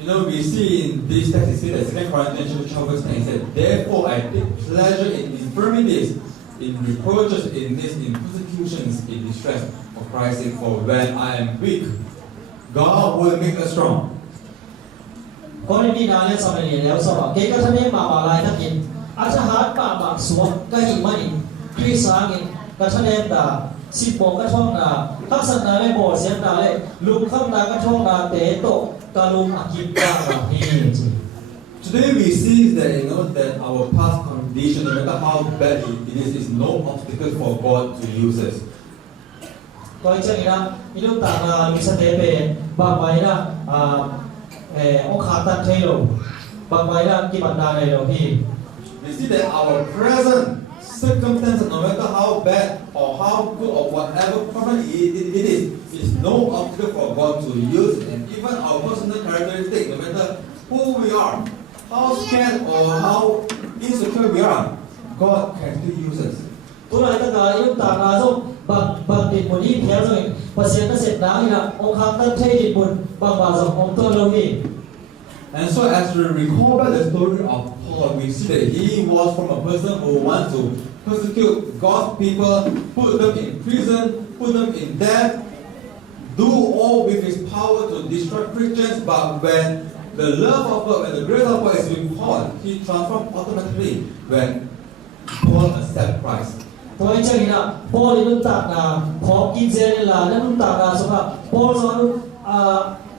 You know, we see in this text, it says that 2 Corinthians chapter 12 verse 9, it said, therefore I take pleasure in infirmities, in reproaches, in this, in persecutions, in distress for Christ's sake. For when I am weak, God will make us strong. có nên đi nào lên sau này nếu sau đó cái thân em mà lại thắc nhìn anh sẽ hát mà xuống cái gì mà đi tuy sáng nhìn cái thân em đã xịt bộ cái thong là các sân là lên bộ xem là lên lục không là cái thong là tế tổ cả lục à kim ca là hi Today we see that, you know, that our past condition, no matter how bad it is no obstacle for God to use us. coi chân là những tảng là mình sẽ tế về bằng máy là ông khát tận thế rồi bằng máy là cái bản đài này rồi thì We see that our present circumstances, no matter how bad or how good or whatever problem it is no obstacle for God to use it. And even our personal characteristics, no matter who we are, how scared or how insecure we are, God can still use us. tôi nói tất cả những tảng là rồi bằng điện một ít theo rồi và sẽ nó sẽ đá là ông khát tận thế điện một bằng vào dòng ông tôi lâu thì And so as we recall back the story of Paul, we see that he was from a person who wants to persecute God's people, put them in prison, put them in death, do all with his power to destroy Christians. But when the love of God, when the grace of God is with Paul, he transformed automatically when Paul accepted Christ. tôi cho nên là Paul lúc tảng là khó kim dê là lúc tảng là số là Paul do lúc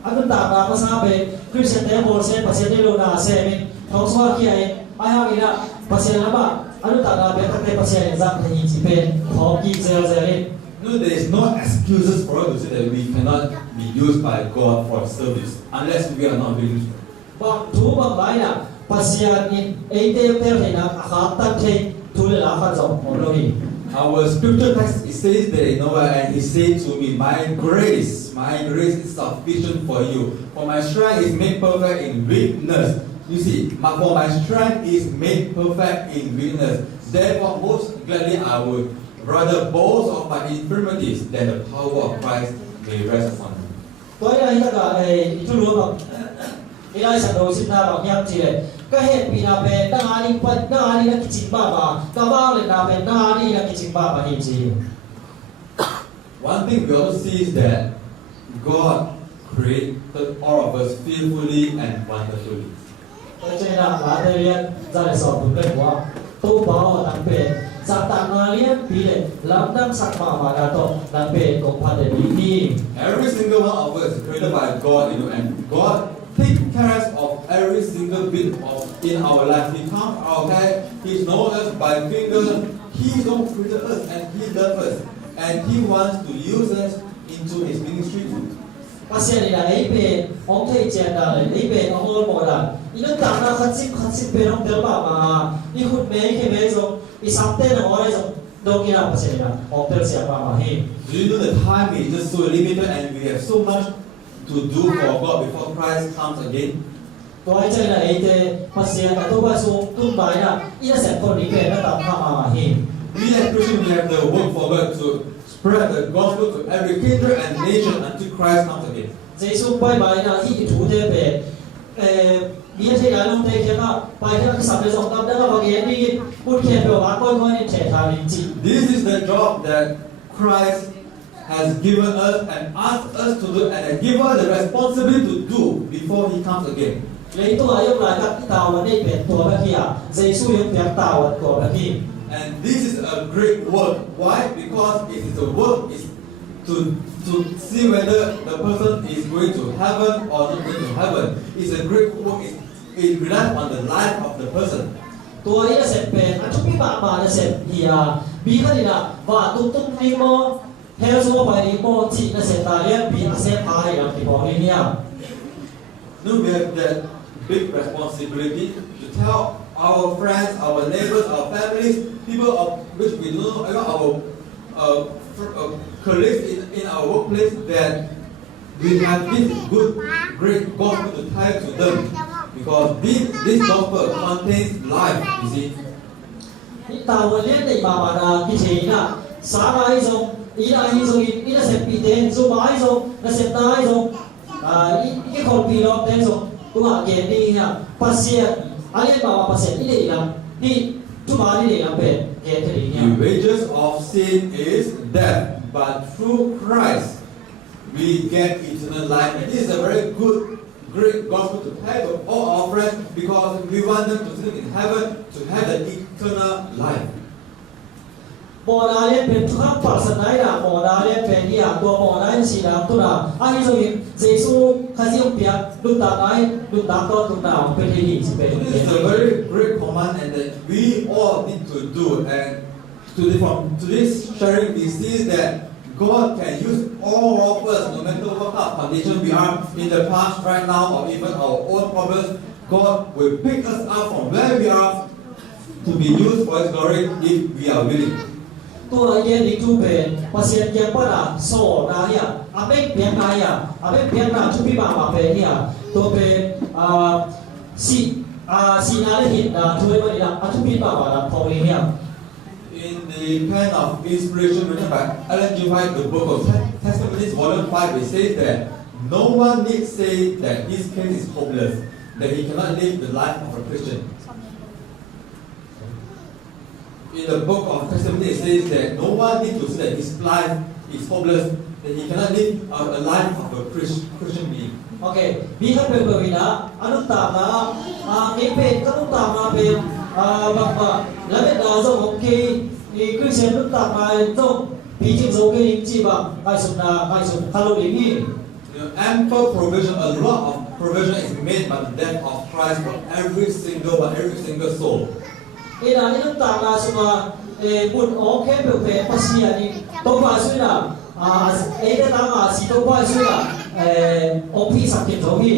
anh lúc tảng là có sao về Christian tế Paul sẽ pasien đi luôn là sẽ mình không sao khi ai hay nghĩ là pasien lắm à anh lúc tảng là về các tế pasien rằng thì chỉ về khó kim dê đi No, there is no excuses for us to say that we cannot be used by God for service unless we are not willing to. bằng thú bằng lái là pasien in ấy tế thì là khá tận thế thu lệ là phát rộng một lối Our scripture text, it says that, you know, and he said to me, my grace is sufficient for you. For my strength is made perfect in weakness. You see, for my strength is made perfect in weakness. Therefore, most gladly I would rather boast of my infirmities than the power of Christ may rest upon me. tôi đây tất cả này chú luôn bằng cái đây sản đồ xin ra bằng nhau chỉ để cái hệ bị nào về na đi là cái chính bà cả bao lần nào về na đi là cái chính bà hình gì One thing we also see is that God created all of us fearfully and wonderfully. cho nên là lá tê liên ra để sọt tụi lên của tu bảo đặc biệt giặc tạm mà liên bị để làm đâm sạc mà đã tổ đặc biệt cũng phải để đi Every single one of us is created by God, and God takes care of every single bit of in our life. He counts our hair, He knows us by finger. He don't create us, and He loves us, and He wants to use us into His ministry. bác sĩ này là ấy về ông thầy trẻ là ấy về ông ôn một là ý nó tạm là khát xích về ông tiểu bảo mà đi hút mấy cái mấy rồi đi sắm tên là ở đây rồi đâu kia là bác sĩ là ông tiểu sẽ vào mà hi Do you know the time is just so limited, and we have so much to do for God before Christ comes again? tôi chơi là ấy thế bác sĩ là tôi bao số tung bài là ý nó sẽ còn đi về nó tạm mà hi We as Christians, we have the work for God to spread the gospel to every kindred and nation until Christ comes again. Giêsu bay bài là hi chủ thế về bây giờ là lúc đây kia mà bài kia cái sắp tới dòng tâm đó là bao nhiêu đi bút kia biểu bán coi coi để trẻ thà linh chỉ This is the job that Christ has given us and asked us to do, and has given us the responsibility to do before He comes again. lấyตัวยกหลายกับtàu và đâyเป็นตัวแบบkia Giêsuยกแบบtàu vàตัวแบบkia And this is a great work. Why? Because it is a work is to see whether the person is going to heaven or not going to heaven. It's a great work. It relies on the life of the person. ตัวนี้จะเสร็จเป็นอันทุกปีบามาจะเสร็จเฮียบีก็ดีนะว่าตุ้มนี่โมเฮลซัวไปนี่โมที่จะเสร็จตาเรียนบีอาเซียนไทยนะที่บอกนี่เนี่ย Now we have that big responsibility to tell our friends, our neighbors, our families, people of which we don't know, our colleagues in our workplace, that we have this good, great gospel to tell to them, because this gospel contains life. You see, นี่ตาวันเลี้ยนในบาบานาที่เชน่ะสาไรทรงอีนาอีทรงอีน่าเสร็จปีเตนซูบายทรงน่าเสร็จตายทรงอีคนปีรอบเตนทรงตัวเกณฑ์นี่เนี่ยปัสเซียอันนี้บาบาปัสเซียนี่เลยนะนี่ทุกบานี่เลยนะเป็นเกณฑ์ที่เนี่ย the wages of sin is death, but through Christ we get eternal life, and this is a very good, great gospel to tell to all our friends, because we want them to live in heaven to have the eternal life. หมอนาเรียนเป็นทุกปัสสนายนะหมอนาเรียนเป็นเนี่ยตัวหมอนาสีน้ำตัวน่ะอันนี้จะเป็นเจซูข้าเสียงเปียกดุจตาไอ้ดุจตาต้นดุจตาเป็นที่ดีสิเป็น So this is a very great command, and that we all need to do. And from today's sharing, we see that God can use all of us, no matter what kind of condition we are in the past, right now, or even our own problems. God will pick us up from where we are to be used for His glory if we are willing. ตัวเย็นอีกทุกเป็นภาษาเกี่ยวกับโซนาเนี่ยอาเมกเพียงไงอ่ะอาเมกเพียงนาทุกปีบางมาเป็นเนี่ยตัวเป็นสีนาได้เห็นช่วยมาดีนะทุกปีบางมาพอเองเนี่ย In the pen of inspiration written by Ellen G. White, the book of Testimonies, volume 5, it says that no one need say that his case is hopeless, that he cannot live the life of a Christian. In the book of Testimony, it says that no one needs to say that his life is hopeless, that he cannot live a life of a Christian being. โอเคบีท่านเป็นเบอร์วีนะอนุตตามนะเอกเป็นก็ต้องตามมาเป็นแบบว่าแล้วเป็นดาวส่งของกีคือเชนต้องตามมาต้องปีจิงโซกีจีบะไอสุดคาร์โลลินี่ Ample provision, a lot of provision is made by the death of Christ for every single soul. นี่นะนี่ต้องตามมาสุมาบุญโอเคเป็นภาษีนี่ต้องมาช่วยนะได้ตามมาสิต้องมาช่วยนะโอพีสักเก็บโอพี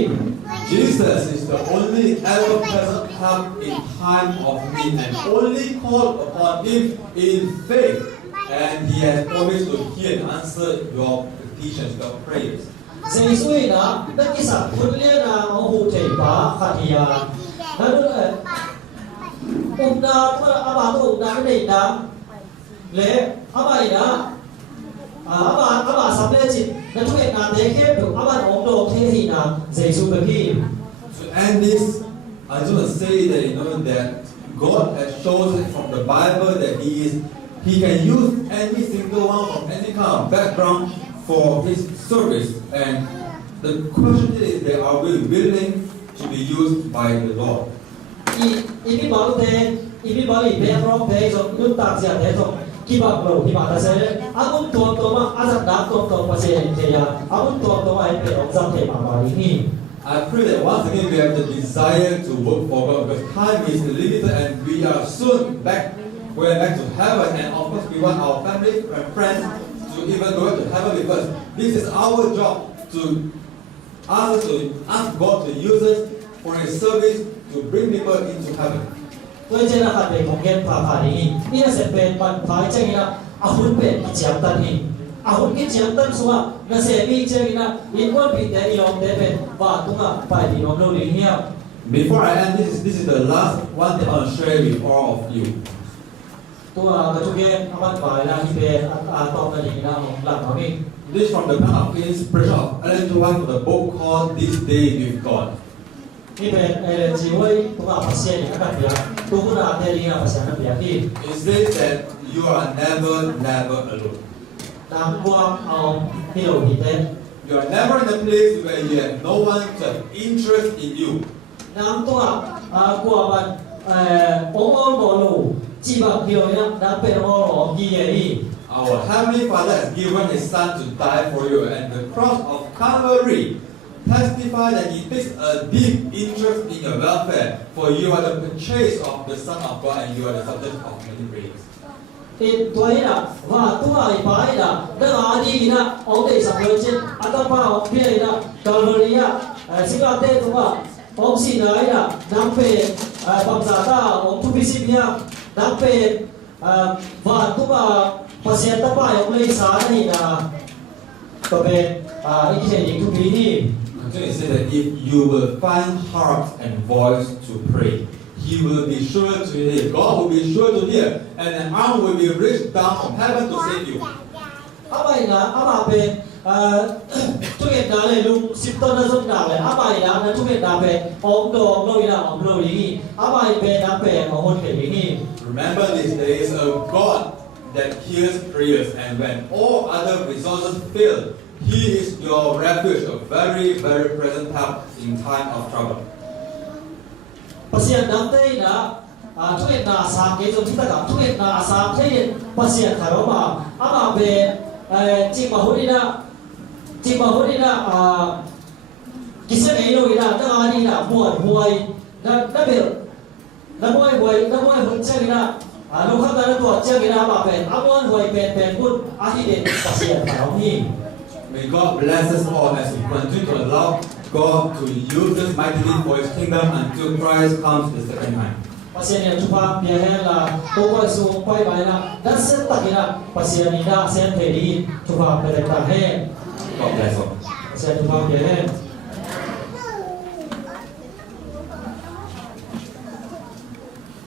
Jesus is the only ever present help in time of need, and only call upon Him in faith, and He has promised to hear and answer your petitions, your prayers. เสียช่วยนะนักกิจคุณเลี้ยนะเอาหูเจ็บปาขัดยาแล้วด้วยอุดาเมื่ออาบาตัวอุดาไม่ได้นะเละอาบาอีนะอาบาสำเร็จจิตนั่นทุกอย่างเด็กแค่ถูกอาบาองค์โลกเทหินะเสียช่วยเป็นพี่ To end this, I just want to say that that God has chosen from the Bible that He can use any single one from any kind of background for His service, and the question is that are we willing to be used by the Lord? ini baru teh ini baru background teh so luntak sia teh so kibak lo kibak ta se amun to ma azat da to pasien teh ya amun to ma ai pe ong teh ma ba ini. I pray that once again we have the desire to work for God because time is limited and we are soon back. We are back to heaven and of course we want our family and friends to even go to heaven with us. This is our job to ask God to use us for His service to bring people into heaven. Tôi chơi là hạt bểของเกมผ่านี้นี่น่าจะเป็นปัญหาใจนะอาหุ่นเป็ดกิจตันนี่อาหุ่นกิจตันสัวน่าจะมีใจนะอินวันปีแต่อีลองเดเป็นว่าตุ้งอ่ะไปดีน้องเราเลี้ยง Before I end, this is the last one that I want to share with all of you. ตัวกระจุกเกมอาวันไปแล้วที่เป็นตอนนี้นะของหลังเขานี่ This is from the pen of inspiration of Ellen G. White for the book called This Day with God. นี่เป็นจีไว้ตัวภาษาเนี่ยก็แบบตัวคุณอาเทลีนะภาษาเนี่ยแบบที่ It says that you are never alone. นางกวางเอาที่เราเห็นได้ You are never in a place where you have no one to have interest in you. นางตัวกวางมันองค์บอลูจีบเดียวเนี่ยนางเป็นองค์ของกี่อย่างนี้ Our Heavenly Father has given His Son to die for you, and the cross of Calvary testify that He takes a deep interest in your welfare, for you are the purchase of the Son of God, and you are the subject of many praise. ติดตัวนี่นะว่าตัวไอ้ป้ายนะนั่งอาดีนะองค์เดชสังเวยเช่นอัตมาองค์พี่นะกาลเวรียสิงคโปร์ตัวองค์สินายนะนังเป็นบังซาตาองค์ทุบิสิมีนังเป็นว่าตัวภาษาตะป้ายองค์เลยสารนี่นะก็เป็นอีกเช่นอีกทุกปีนี่ Continue to say that if you will find heart and voice to pray, He will be sure to hear. God will be sure to hear, and an arm will be reached down from heaven to save you. อาไปนะอามาเป็นทุกเหตุการณ์เลยลุงสิบต้นนั้นสุดหนาเลยอาไปนะทุกเหตุการณ์เป็นองค์โดองโลยนะองค์โลยนี่อาไปเป็นนักเป็นของคนเขียนนี่ Remember this, there is a God that hears prayers, and when all other resources fail, He is your refuge, a very, very present help in time of trouble. ภาษาดังเต้นะทุกเหตุการณ์สามเกจที่ตะกับทุกเหตุการณ์สามเท่ภาษาขารมาอามาเป็นจิมาหุนี่นะกิจเงยโลยนะตั้งอาดีนะมวยมวยนั่นเป็นนั่นมวยหุ่นเจ้านี่นะลูกข้างนั้นตัวเจ้านี่นะมาเป็นอามวยมวยเป็นหุ่นอาทิเดนภาษาขารนี่ May God bless us all as we continue to allow God to use us mightily for His kingdom until Christ comes the second time. ภาษาเนี่ยทุกภาคเพียงแค่ละตัวไปสู่ไปนะนั่นเส้นตักนะภาษานี่นะเส้นเทลีทุกภาคเป็นต่างให้ God bless all. ภาษาทุกภาคเพียงแค่